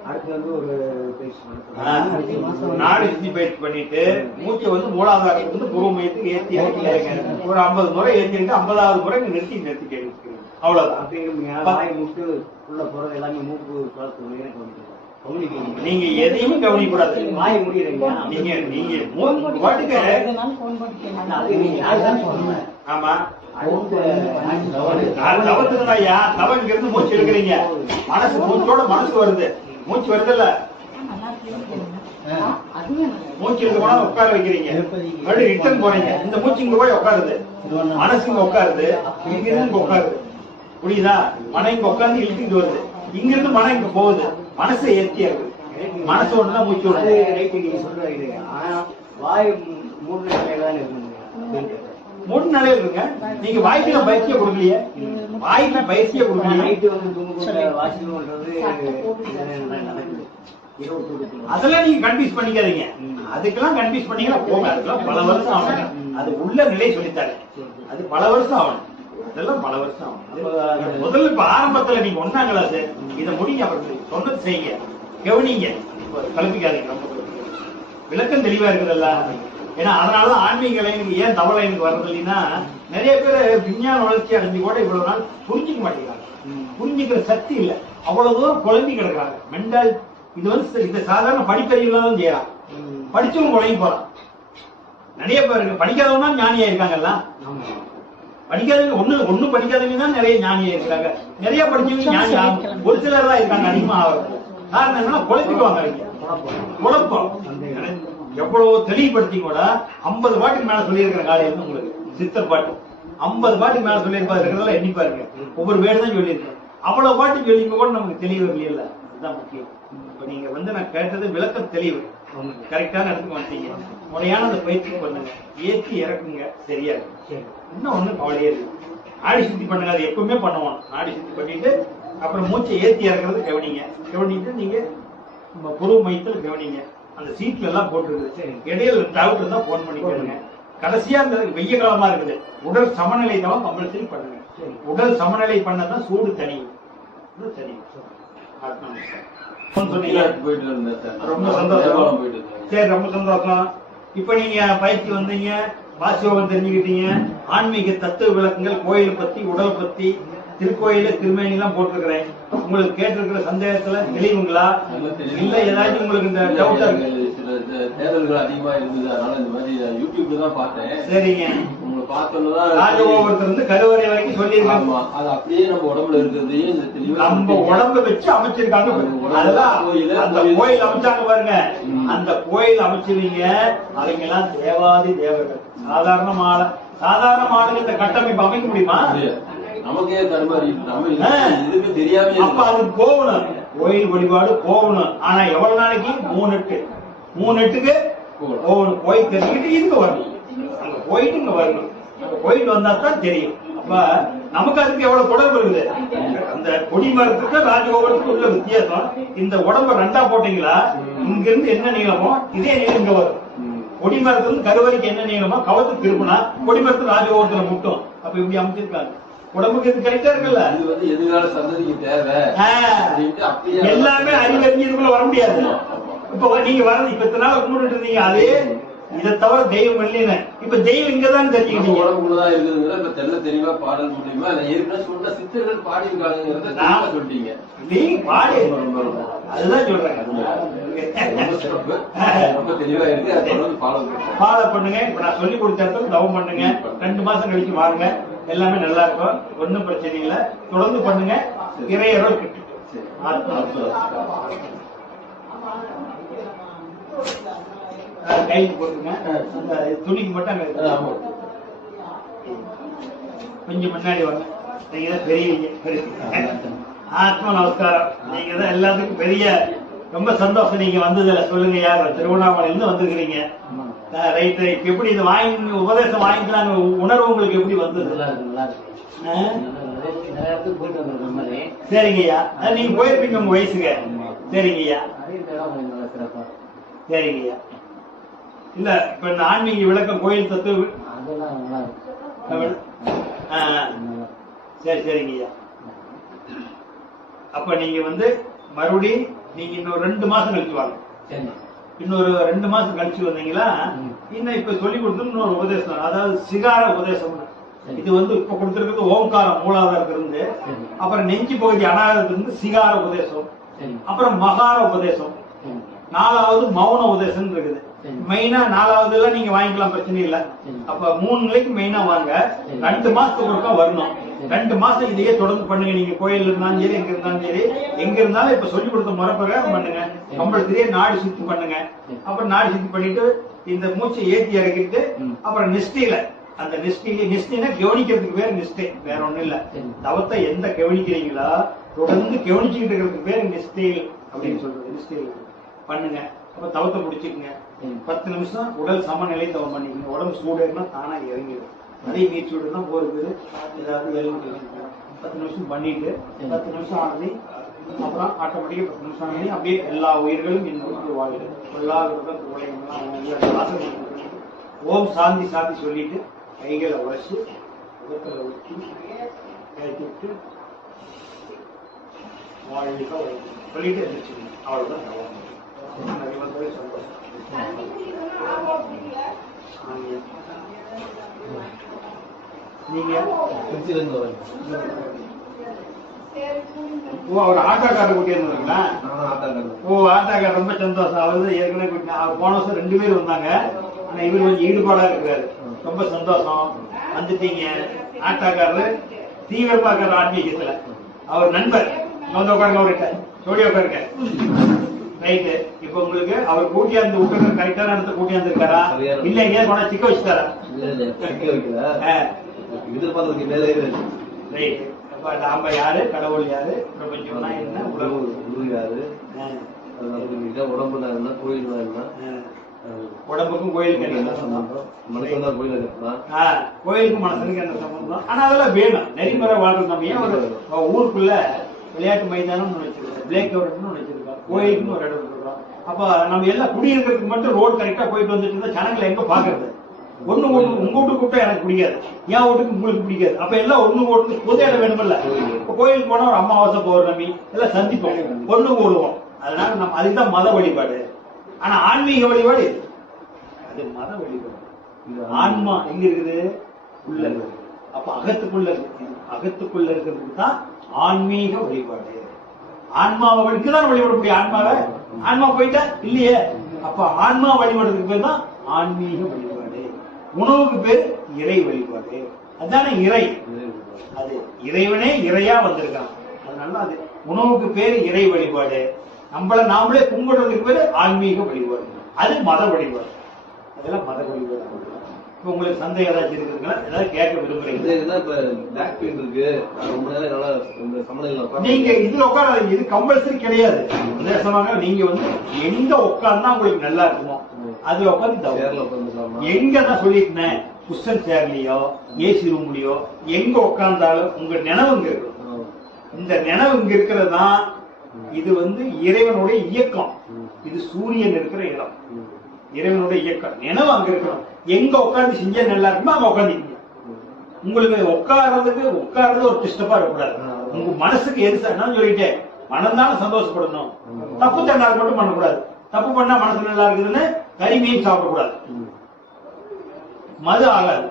அடுத்து வந்து ஒரு நாடு சுத்தி பயிற்சி பண்ணிட்டு மூச்சை வந்து மூலாதாரத்துக்கு வந்து பூர்வ மையத்துக்கு ஏற்றி ஒரு 50 முறை ஏற்றிட்டு 50வது முறை நிறுத்தி கேட்டு அவ்வளவுதான். முட்டு உள்ள போறது எல்லாமே மூக்கு நீங்க எதையுமே கவனிக்க கூடாது. வாய் முடியறீங்க நீங்க பாட்டுக்கு. ஆமா, தவத்துக்குதாயா தவ இங்க இருந்து மூச்சு எடுக்கிறீங்க. மனசு மூச்சோட மனசு வருது, மூச்சு வருது இல்ல, மூச்சு இருக்க போனா உட்கார வைக்கிறீங்க, மறுபடியும் ரிட்டர்ன் போறீங்க. இந்த மூச்சு இங்க போய் உட்காருது, மனசு இங்க உட்காருது, இங்க இருந்து இங்க உட்காருது. புரியுதா? மனம் இங்க உட்கார்ந்து இழுத்துட்டு வருது, இங்க இருந்து மனம் இங்க போகுது. மனசு ஏற்றியா இருக்கு, மனசு ஒண்ணுதான் மூச்சு வருது. வாய் 3 நிலையில தான் இருக்கு. 3 நிலையில இருங்க. நீங்க வாய்க்குல பயிற்சியை கொடுக்கலையே, வாய்க்குல பயிற்சியை கொடுக்கலையே. அதெல்லாம் நீங்க கன்ஃபியூஸ் பண்ணிக்காதீங்க. அதுக்கெல்லாம் கன்ஃபியூஸ் பண்ணீங்கன்னா போங்க, அதுக்கெல்லாம் பல வருஷம் ஆகும். அது உள்ள நிலை சொல்லித்தாரு, அது பல வருஷம் ஆகணும். அதெல்லாம் பல வருஷம் ஆகும். முதல்ல இப்ப ஆரம்பத்துல நீங்க 1ஆம் கிளாஸ் இதை முடிங்க, அவருக்கு சொன்னது செய்யுங்க, கவனிங்க, கலப்பிக்காதீங்க. ரொம்ப விளக்கம் தெளிவா இருக்குதல்ல? ஏன்னா அதனாலதான் ஆன்மீக லைனுக்கு ஏன் தவ லைனுக்கு வர்றது இல்லைன்னா, நிறைய பேர் விஞ்ஞான வளர்ச்சி அடைஞ்சு கூட இவ்வளவு நாள் புரிஞ்சுக்க மாட்டேங்கிறாங்க. புரிஞ்சுக்கிற சக்தி இல்ல, அவ்வளவு தூரம் குழம்பி கிடக்குறாங்க. மென்டல் இது வந்து இந்த சாதாரண படிப்பறிவுல தான் செய்யலாம். படிச்சவங்க குழம்பி போறான். நிறைய பேருக்கு படிக்காதவங்க தான் ஞானியா இருக்காங்கல்ல. படிக்காதவங்க ஒண்ணு படிக்காதவங்க தான் நிறைய ஞானியா இருக்காங்க. நிறைய படிச்சவங்க ஞானி ஆகும், ஒரு சிலர் தான் இருக்காங்க அதிகமா ஆகும். காரணம் என்னன்னா குழப்பிக்குவாங்க, குழப்பம். எவ்வளவு தெளிவுபடுத்தி கூட 50 பாட்டுக்கு மேல சொல்லியிருக்கிற காலையில உங்களுக்கு சித்தர் பாட்டு 50 பாட்டுக்கு மேல சொல்லியிருப்பா இருக்கிறதெல்லாம் எண்ணி பாருங்க. ஒவ்வொரு வேடு தான் சொல்லியிருக்கேன். அவ்வளவு பாட்டு சொல்லி கூட நமக்கு தெளிவு இல்லையில, அதுதான் முக்கியம். இப்ப நீங்க வந்து நான் கேட்டது விளக்கம் தெளிவு, கரெக்டான இடத்துக்கு வந்துட்டீங்க. முறையான அந்த பயிற்சி பண்ணுங்க, ஏற்றி இறக்குங்க, சரியா இருக்கு. இன்னும் ஒண்ணு கவலையே இருக்கு, நாடி சுத்தி பண்ணுங்க. அது எப்பவுமே பண்ணுவோம். நாடி சுத்தி பண்ணிட்டு அப்புறம் மூச்சை ஏற்றி இறக்குறது கவனிங்க. கவனிட்டு நீங்க புருவ மையத்தில் கவனிங்க. அந்த சீட்ல எல்லாம் போட்டுருக்கு, இடையில டவுட் இருந்தா போன் பண்ணி கேளுங்க. கடைசியா இந்த வெய்ய காலமா இருக்குது, உடல் சமநிலை தான் கம்பல்சரி பண்ணுங்க. உடல் சமநிலை பண்ணதான் சூடு தனியும். ரொம்ப சந்தோஷம். சரி, ரொம்ப சந்தோஷம். இப்ப நீங்க பயிற்சி வந்தீங்க, வாசியோகம் தெரிஞ்சுக்கிட்டீங்க, ஆன்மீக தத்துவ விளக்கங்கள், கோயில் பத்தி, உடல் பத்தி, திருக்கோயில திருமேனி எல்லாம் போட்டிருக்கிறேன். உங்களுக்கு கேட்டிருக்கிற சந்தேகத்துல தெளிவுங்களா? இல்ல ஏதாச்சும் உங்களுக்கு இந்த டவுட்டா இருக்கு? தேடல்கள் அதிகமா இருந்தது, அதனால இந்த மாதிரி யூடியூப்ல தான் பார்த்தேன். சரிங்க, உங்களை பார்த்தோம்னா ராஜகோபுரத்துல இருந்து கருவறை வரைக்கும் சொல்லியிருக்காங்க. அது அப்படியே நம்ம உடம்புல இருக்கிறதையும் இந்த தெளிவா நம்ம உடம்ப வச்சு அமைச்சிருக்காங்க. அதெல்லாம் அந்த கோயில் அமைச்சாங்க பாருங்க, அந்த கோயில் அமைச்சிருவீங்க. அவங்க எல்லாம் தேவாதி தேவர்கள். சாதாரண ஆளுங்க இந்த கட்டமைப்பு அமைக்க முடியுமா? நமக்கே தருமாறி இதுக்கு தெரியாம. அப்ப அது போகணும், கோயில் வழிபாடு போகணும். ஆனா எவ்வளவு நாளைக்கு? 3 எட்டுக்கு ஒவ்வொன்று போய் தெரிஞ்சுக்கிட்டு இங்க வரணும். அங்க போயிட்டு இங்க வரணும். அங்க போயிட்டு வந்தா தான் தெரியும். அப்ப நமக்கு அதுக்கு எவ்வளவு தொடர்பு இருக்குது. அந்த கொடி மரத்துக்கு ராஜகோபுரத்துக்கு உள்ள வித்தியாசம். இந்த உடம்ப ரெண்டா போட்டீங்களா, இங்க இருந்து என்ன நீளமோ இதே நீளம் இங்க வரும். கொடி மரத்துல கருவறைக்கு என்ன நீளமோ கவத்து திருப்பினா கொடி மரத்து ராஜகோபுரத்துல முட்டும். அப்ப இப்படி அமைச்சிருக்காங்க. உடம்புக்கு இது கரெக்டா இருக்குல்ல. இது வந்து எதிர்கால சந்ததிக்கு தேவை. எல்லாமே அறிவறிஞ்சு இதுக்குள்ள வர முடியாது. இப்ப நீங்க வரது இப்ப இத்தனை நாள் கும்பிட்டு இருந்தீங்க, அதே இதை தவிர தெய்வம் இல்லைன்னு. இப்ப தெய்வம் இங்கதான் தெரிஞ்சுக்கிட்டீங்க. உடம்புக்குள்ளதான் இருக்குதுங்கிறத இப்ப தெல்ல தெளிவா பாடல் முடியுமா ஏற்கனவே சொன்ன சித்தர்கள் பாடி இருக்காங்கிறத சொல்லிட்டீங்க. நீங்க பாடி அதுதான் சொல்றேன். ரொம்ப தெளிவா இருக்கு. அதை ஃபாலோ பண்ணுங்க. இப்ப நான் சொல்லி கொடுத்த இடத்துல தவம் பண்ணுங்க. 2 மாசம் கழிச்சு வாங்க, எல்லாமே நல்லா இருக்கும். ஒன்னும் பிரச்சனை இல்லை. தொடர்ந்து பண்ணுங்க. இறையரோடு கிட்டு கைக்கு போட்டுங்க. அந்த துணிக்கு மட்டும் கொஞ்சம் முன்னாடி வாங்க. நீங்க தான் பெரியவங்க. ஆத்மா நமஸ்காரம். நீங்க தான் எல்லாத்துக்கும் பெரிய ரொம்ப சந்தோஷம். நீங்க வந்ததுல சொல்லுங்க. யார் திருவண்ணாமலையில இருந்து வந்துருக்கீங்க. ரைட். எப்படி இது வாங்கி உபதேசம் வாங்கிக்கலாங்க உணர்வு உங்களுக்கு எப்படி வந்தது? சரிங்கய்யா. நீங்க போயிருப்பீங்க உங்க வயசுக்கு. சரிங்கய்யா. சரிங்கய்யா. இல்ல இப்ப இந்த ஆன்மீக விளக்கம் கோயில் தத்துவ சரி சரிங்கய்யா. அப்ப நீங்க வந்து மறுபடியும் நீங்க இன்னொரு 2 மாசம் கழிச்சு வாங்க. இன்னொரு 2 மாசம் கழிச்சு வந்தீங்களா இன்னும் இப்ப சொல்லி கொடுத்து இன்னொரு உபதேசம், அதாவது சிகார உபதேசம். இது வந்து இப்ப கொடுத்திருக்கிறது ஓம்காரம் மூலாதாரத்திலிருந்து, அப்புறம் நெஞ்சு பகுதி அனாகத்திலிருந்து சிகார உபதேசம், அப்புறம் மகார உபதேசம், 4வது மௌன உபதேசம் இருக்குது. மெயினா 4வதுல நீங்க வாங்கிக்கலாம், பிரச்சனை இல்ல. அப்ப 3 நிலைக்கு மெயினா வாங்க. 2 மாசத்துக்கு ஒருக்கா வரணும். 2 மாசம் இதையே தொடர்ந்து பண்ணுங்க. நீங்க கோயில் இருந்தாலும் சரி, எங்க இருந்தாலும் சரி, எங்க இருந்தாலும் இப்ப சொல்லி கொடுத்த முறை பிரகாரம் பண்ணுங்க. கம்பல்சரியா நாடி சுத்தி பண்ணுங்க. அப்புறம் நாடி சுத்தி பண்ணிட்டு இந்த மூச்சை ஏற்றி இறக்கிட்டு அப்புறம் நிஷ்டையில அந்த நிஷ்டைனா கவனிக்கிறதுக்கு பேர் நிஷ்டை, வேற ஒண்ணும் இல்ல. தவத்தை எந்த கவனிக்கிறீங்களா தொடர்ந்து கவனிச்சுக்கிட்டு இருக்கிறதுக்கு பேர் நிஷ்டையில் அப்படின்னு சொல்றது. நிஷ்டையில் பண்ணுங்க. அப்ப தவத்தை முடிச்சுக்குங்க. 10 நிமிஷம் உடல் சமநிலை தவம் பண்ணிக்கங்க. உடம்பு சூடுனா தானா இறங்கிடும். நிறைய நீச்சூடு தான் போறது. ஏதாவது 10 நிமிஷம் பண்ணிட்டு 10 நிமிஷம் ஆனது அப்புறம் ஆட்டோமேட்டிக்கா 10 நிமிஷம் ஆனது அப்படியே எல்லா உயிர்களும் இன்னும் வாழ்க்கை ஓம் சாந்தி சாந்தி சொல்லிட்டு கைகளை உழைச்சு முகத்துல ஊற்றி கழிச்சுட்டு வாழ்க்கை சொல்லிட்டு எதிர்ச்சுங்க. அவ்வளவுதான். நீங்க அவர் ஆட்டோக்காரர் கூட்டி இருந்தாங்களா? ஆட்டோக்காரர் ரொம்ப சந்தோஷம். அவரு ஏற்கனவே போன வருஷம் 2 பேர் வந்தாங்க. ஆனா இவர் கொஞ்சம் ஈடுபாடா இருக்கிறாரு. ரொம்ப சந்தோஷம் வந்துட்டீங்க. ஆட்டோக்காரரு தீவிரமா இருக்கிற ஆன்மீகத்துல அவர் நண்பர் வந்து உட்காருங்க. அவர்கிட்ட ஜோடியா உட்காருங்க. ரைட்டு. இப்ப உங்களுக்கு அவர் கூட்டியாந்து விட்டு கரெக்டான இடத்த கூட்டியாந்து இருக்காரா இல்ல எங்கேயாவது போனா சிக்க வச்சுட்டாரா? எதிர்பார்த்ததுக்கு மேலே ரைட். அப்ப நாம யாரு, கடவுள் யாரு, பிரபஞ்சம்னா என்ன, உலக குரு யாரு, உடம்புல என்ன, கோயில் என்ன, உடம்புக்கும் கோயிலுக்கு என்ன சம்பந்தம்? மனுஷன் தான் கோயில் இருக்கலாம். கோயிலுக்கும் மனசனுக்கு என்ன சம்பந்தம்? ஆனா அதெல்லாம் வேணும். நெறிமுறை வாழ்க்கை நம்ம ஒரு ஊருக்குள்ள விளையாட்டு மைதானம் வச்சிருக்கோம், பிளே கிரவுண்ட் வச்சிருக்கோம், கோயிலுக்குன்னு ஒரு இடம் இருக்கிறோம். அப்ப நம்ம எல்லாம் குடியிருக்கிறதுக்கு மட்டும் ரோடு கரெக்டா போயிட்டு வந்துட்டு இருந்தா ஜனங்களை எங்க பாக்குறது? ஒண்ணு உங்க வீட்டுக்கு கூப்பிட்டா எனக்கு பிடிக்காது, என் வீட்டுக்கு உங்களுக்கு பிடிக்காது. அப்ப எல்லாம் ஒண்ணு ஓட்டு பொது இடம் வேணுமில்ல. இப்ப கோயிலுக்கு போனா ஒரு அமாவாசை பௌர்ணமி எல்லாம் சந்திப்போம், ஒண்ணு கூடுவோம். அதனால நம்ம அதுதான் மத வழிபாடு. ஆனா ஆன்மீக வழிபாடு அது மத வழிபாடு. ஆன்மா எங்க இருக்குது? உள்ள. அப்ப அகத்துக்குள்ள இருக்கு. அகத்துக்குள்ள இருக்கிறதுக்கு தான் ஆன்மீக வழிபாடு. ஆன்மாவை வழிக்குதான் வழிபட முடியும். ஆன்மாவை ஆன்மா போயிட்டா இல்லையே. அப்ப ஆன்மா வழிபடுறதுக்கு பேர் தான் ஆன்மீக வழிபாடு. உணவுக்கு பேர் இறை வழிபாடு. அதுதானே இறை. அது இறைவனே இறையா வந்திருக்கான். அதனால அது உணவுக்கு பேரு இறை வழிபாடு. நம்மள நாமளே கும்பிடுறதுக்கு பேரு ஆன்மீக வழிபாடு. அது மத வழிபாடு. அதெல்லாம் மத வழிபாடு. இப்ப உங்களுக்கு சந்தேகம் ஏதாச்சும் இருக்குதுங்களா? ஏதாவது கேட்க விரும்புறீங்க? நீங்க இதுல உட்காராதீங்க. இது கம்பல்சரி கிடையாது. உபதேசமாக நீங்க வந்து எங்க உட்கார்ந்தா உங்களுக்கு நல்லா இருக்குமோ அது உட்காந்து எங்க தான் சொல்லிட்டேன், குஷன் சேர்லயோ ஏசி ரூம்லயோ எங்க உட்கார்ந்தாலும் உங்க நினைவு இங்க இருக்கணும். இந்த நினைவு இங்க இருக்கிறது தான் இது இறைவனுடைய இயக்கம். இது சூரியன் இருக்கிற இடம், இறைவனுடைய இயக்கம். நினைவு அங்க இருக்கணும். எங்க உட்கார்ந்து செஞ்சா நல்லா இருக்குமோ அங்க உட்காந்துக்கீங்க. உங்களுக்கு உட்கார்றது ஒரு டிஸ்டர்பா இருக்கக்கூடாது. உங்க மனசுக்கு எது நான் சொல்லிட்டேன், மனம் தானே சந்தோஷப்படணும். தப்பு தண்டால் மட்டும் பண்ணக்கூடாது. தப்பு பண்ணா மனசு நல்லா இருக்குதுன்னு கறி மீன் சாப்பிடக்கூடாது. மது ஆகாது.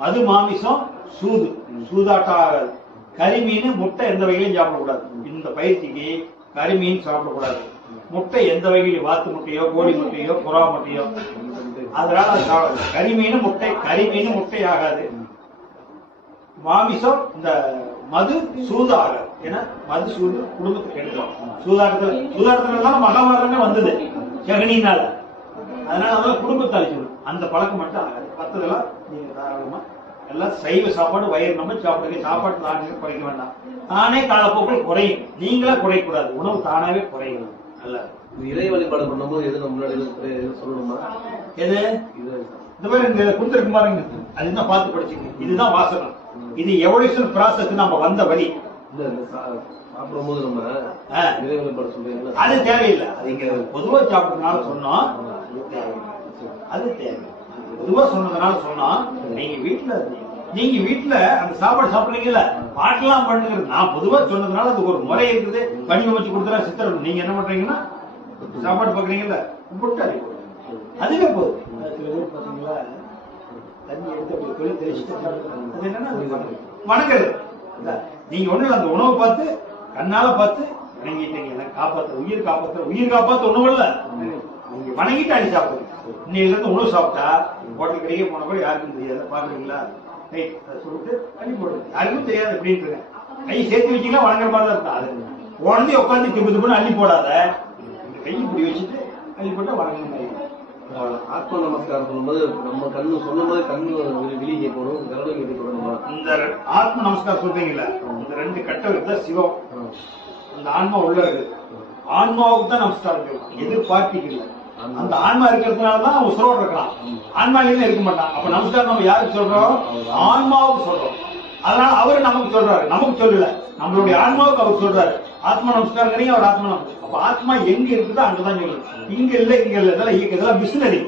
மது மாமிசம் சூது, சூதாட்டம் ஆகாது. கறி மீன் முட்டை எந்த வகையிலும் சாப்பிடக்கூடாது. இந்த பயிற்சிக்கு கறி மீன் சாப்பிடக்கூடாது. முட்டை எந்த வகையிலும், வாத்து முட்டையோ கோழி முட்டையோ புறா முட்டையோ, அதனால அது சாப்பிடாது. கறி மீன் முட்டை, கறி மீன் முட்டை ஆகாது. மாமிசம் இந்த மது சூது ஆகாது. ஏன்னா மது சூது குடும்பத்துக்கு எடுக்கலாம். சூதாட்டத்துல தான் மகாபாரதமே வந்தது ஜெகனினால. அதனால அதெல்லாம் குடும்பத்தை அழிச்சிடும். அந்த பழக்கம் மட்டும் ஆகாது. மற்றதெல்லாம் நீங்க தாராளமா எல்லாம் சைவ சாப்பாடு வயிறு நம்ம சாப்பிடுங்க. சாப்பாடு தானே குறைக்க வேண்டாம். தானே காலப்போக்கில் குறையும். நீங்களா குறைக்கூடாது. உணவு தானாவே குறையும். நல்ல இறை வழிபாடு பண்ணும்போது எது முன்னாடி சொல்லணுமா? எது இந்த மாதிரி இந்த கொடுத்துருக்கு பாருங்க, அதுதான் பார்த்து படிச்சுக்கணும். இதுதான் வாசகம். இது எவல்யூஷன் ப்ராசஸ் நம்ம வந்த வழி. சாப்பிடும்போது நம்ம இறை வழிபாடு சொல்றீங்களா? அது தேவையில்லை. அது பொதுவா சாப்பிடுறதுனால சொன்னோம். அது தேவை. பொதுவா சொன்னதுனால சொன்னோம். நீங்க வீட்டுல அந்த சாப்பாடு சாப்பிடுறீங்கல்ல, பாட்டெல்லாம் பண்ணுங்கிறது நான் பொதுவா சொன்னதுனால அது ஒரு முறை இருக்குது. வடிவமைச்சு கொடுத்தா சித்திரம். நீங்க என்ன பண்றீங்கன்னா சாப்பாடு பாக்குறீங்கல்ல, முட்டாடி அதுவே போதும். சில பேர் பாத்தீங்களா, தண்ணி எடுத்து தெளிச்சுட்டு என்னன்னா வணங்குறது. நீங்க ஒண்ணு அந்த உணவை பார்த்து கண்ணால பார்த்து வணங்கிட்டீங்க. எனக்கு காப்பாற்ற உயிர் காப்பாற்ற உணவு இல்ல, நீங்க வணங்கிட்டு அடி சாப்பிடுங்க. இன்னையில இருந்து உணவு சாப்பிட்டா ஹோட்டல் கடைக்கே போன கூட யாருக்கும் தெரியாது. பாக்குறீங்களா, சொல்லிட்டு அள்ளி போடுங்க. யாருக்கும் தெரியாது அப்படின்ட்டு கை சேர்த்து வச்சீங்களா வணங்குற மாதிரி தான் இருக்கும். அது உடனே உட்காந்து திப்பு திப்புன்னு அள்ளி போடாத. கை இப்படி வச்சுட்டு அள்ளி போட்டா வணங்குற மாதிரி. ஆத்ம நமஸ்காரம் சொல்லும்போது நம்ம கண்ணு சொல்லும் போது கண்ணு வெளியே போடும், கரடு வெளியே போடணுமா? இந்த ஆத்ம நமஸ்காரம் சொல்றீங்களா, இந்த ரெண்டு கட்டவருக்கு தான் சிவம். அந்த ஆன்மா உள்ள இருக்கு. ஆன்மாவுக்கு தான் நமஸ்காரம் செய்யணும், எதிர்பார்ட்டிக்கு இல்லை. அந்த ஆன்மா இருக்கிறதுனாலதான் உசுரோடு இருக்கலாம். ஆன்மா இல்லைன்னு இருக்க மாட்டான். அப்ப நமஸ்காரம் நம்ம யாருக்கு சொல்றோம்? ஆன்மாவுக்கு சொல்றோம். அதனால அவரு நமக்கு சொல்றாரு, நமக்கு சொல்லல. நம்மளுடைய ஆன்மாவுக்கு அவர் சொல்றாரு ஆத்மா நமஸ்காரம். அவர் ஆத்மா நமஸ்காரம். அப்ப ஆத்மா எங்க இருக்குதோ அங்கதான் சொல்லணும். இங்க இல்ல இங்க இல்ல, இதெல்லாம் மிஷினரி.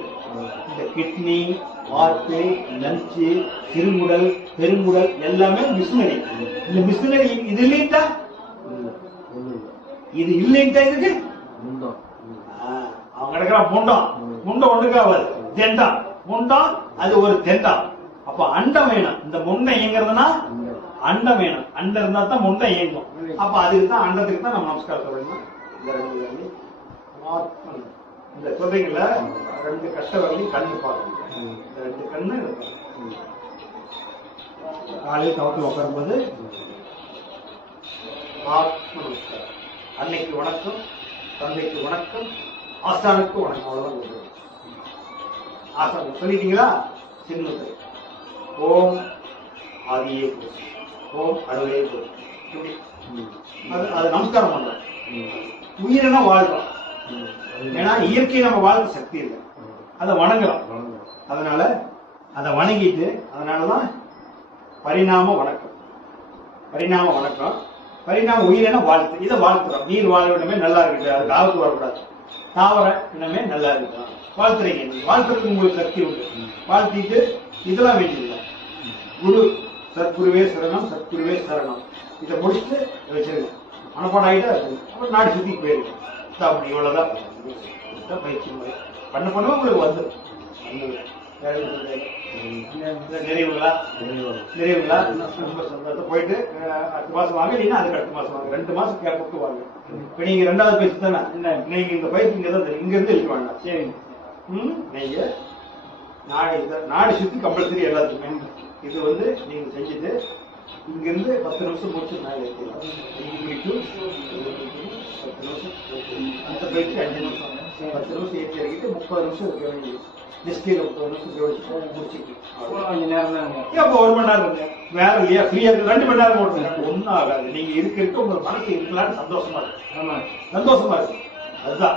இந்த கிட்னி, வார்த்தை, லஞ்சு, சிறுமுடல், பெருங்குடல் எல்லாமே மிஷினரி. இந்த மிஷினரி இது இல்லைட்டா, இது இல்லைட்டா இதுக்கு அவங்க கிடக்குறான் முண்டம். முண்டம் ஒண்ணுக்கு ஆகாது. தெண்டம் முண்டம், அது ஒரு தெண்டம். அப்ப அண்டம் வேணும். இந்த முண்டை இயங்குறதுன்னா அண்டம் வேணும். அண்டம் இருந்தா தான் முண்டை இயங்கும். அப்ப அதுக்கு தான், அண்டத்துக்கு தான் நம்ம நமஸ்காரம் சொல்றோம். இந்த சொல்றீங்கல்ல, ரெண்டு கஷ்ட வரலையும் கண்ணு பாருங்க. ரெண்டு கண்ணு காலையில் தவத்தில் உட்காரும்போது ஆத்ம நமஸ்காரம். அன்னைக்கு வணக்கம், தந்தைக்கு வணக்கம், ஆஸ்தானுக்கு வணக்கம். அவ்வளவுதான் ஆஸ்தானுக்கு சொல்லிட்டீங்களா? சின்னது ஓம் ஆதியே போச்சு, ஓம் அருளே போச்சு. அது நமஸ்காரம் பண்றோம். உயிரினா வாழ்றோம். ஏன்னா இயற்கை நம்ம வாழ்க்கை சக்தி இல்லை, அதை வணங்குறோம். அதனால அதை வணங்கிட்டு, அதனாலதான் பரிணாம வணக்கம். பரிணாம வணக்கம். பரிணாம உயிரின வாழ்த்து, இதை வாழ்த்துறோம். நீர் வாழ இடமே நல்லா இருக்கு, அதுக்கு ஆபத்து வரக்கூடாது. தாவர இனமே நல்லா இருக்கணும். வாழ்த்துறீங்க. வாழ்த்துறதுக்கு உங்களுக்கு சக்தி உண்டு. வாழ்த்திட்டு இதெல்லாம் வேண்டியதில்லை. குரு சத்குருவே சரணம், சத்குருவே சரணம். இதை முடிச்சுட்டு வச்சிருங்க. மனப்பாடம் ஆகிட்டு அப்புறம் நாடு சுத்தி போயிருக்கு. அப்படி இவ்வளவுதான் பயிற்சி முறை பண்ண உங்களுக்கு வந்து நிறைவுங்களா? நிறைவுங்களா? ரொம்ப சந்தோஷம். போயிட்டு அடுத்த மாசம் வாங்க, இல்லைன்னா அதுக்கு அடுத்த மாசம் வாங்க. 2 மாசம் கேட்டு வாங்க. இப்ப நீங்க 2வது பயிற்சி தானே, நீங்க இந்த பயிற்சி இங்கதான் இங்க இருந்து இருக்க வேண்டாம். சரிங்க. நீங்க நாடு சுத்தி கம்பல்சரி எல்லாத்துக்குமே. இது நீங்க செஞ்சுட்டு இங்கிருந்து 10 நிமிஷம் முடிச்சு மேலே ஏற்றிடலாம். 10 நிமிஷம் அந்த பயிற்சி 5 நிமிஷம் 10 நிமிஷம் ஏற்றி இறக்கிட்டு 30 நிமிஷம் இருக்க வேண்டியது. நெஸ்டியில் 30 நிமிஷம் ஜோடிச்சு முடிச்சுட்டு கொஞ்சம் நேரம் தான். அப்போ 1 மணி நேரம் இருக்கு வேற இல்லையா? ஃப்ரீயா இருக்கு. 2 மணி நேரம் ஓட்டுங்க, ஒன்னும் ஆகாது. நீங்க இருக்க உங்க மனசு இருக்கலான்னு சந்தோஷமா இருக்கு. சந்தோஷமா இருக்கு. அதுதான்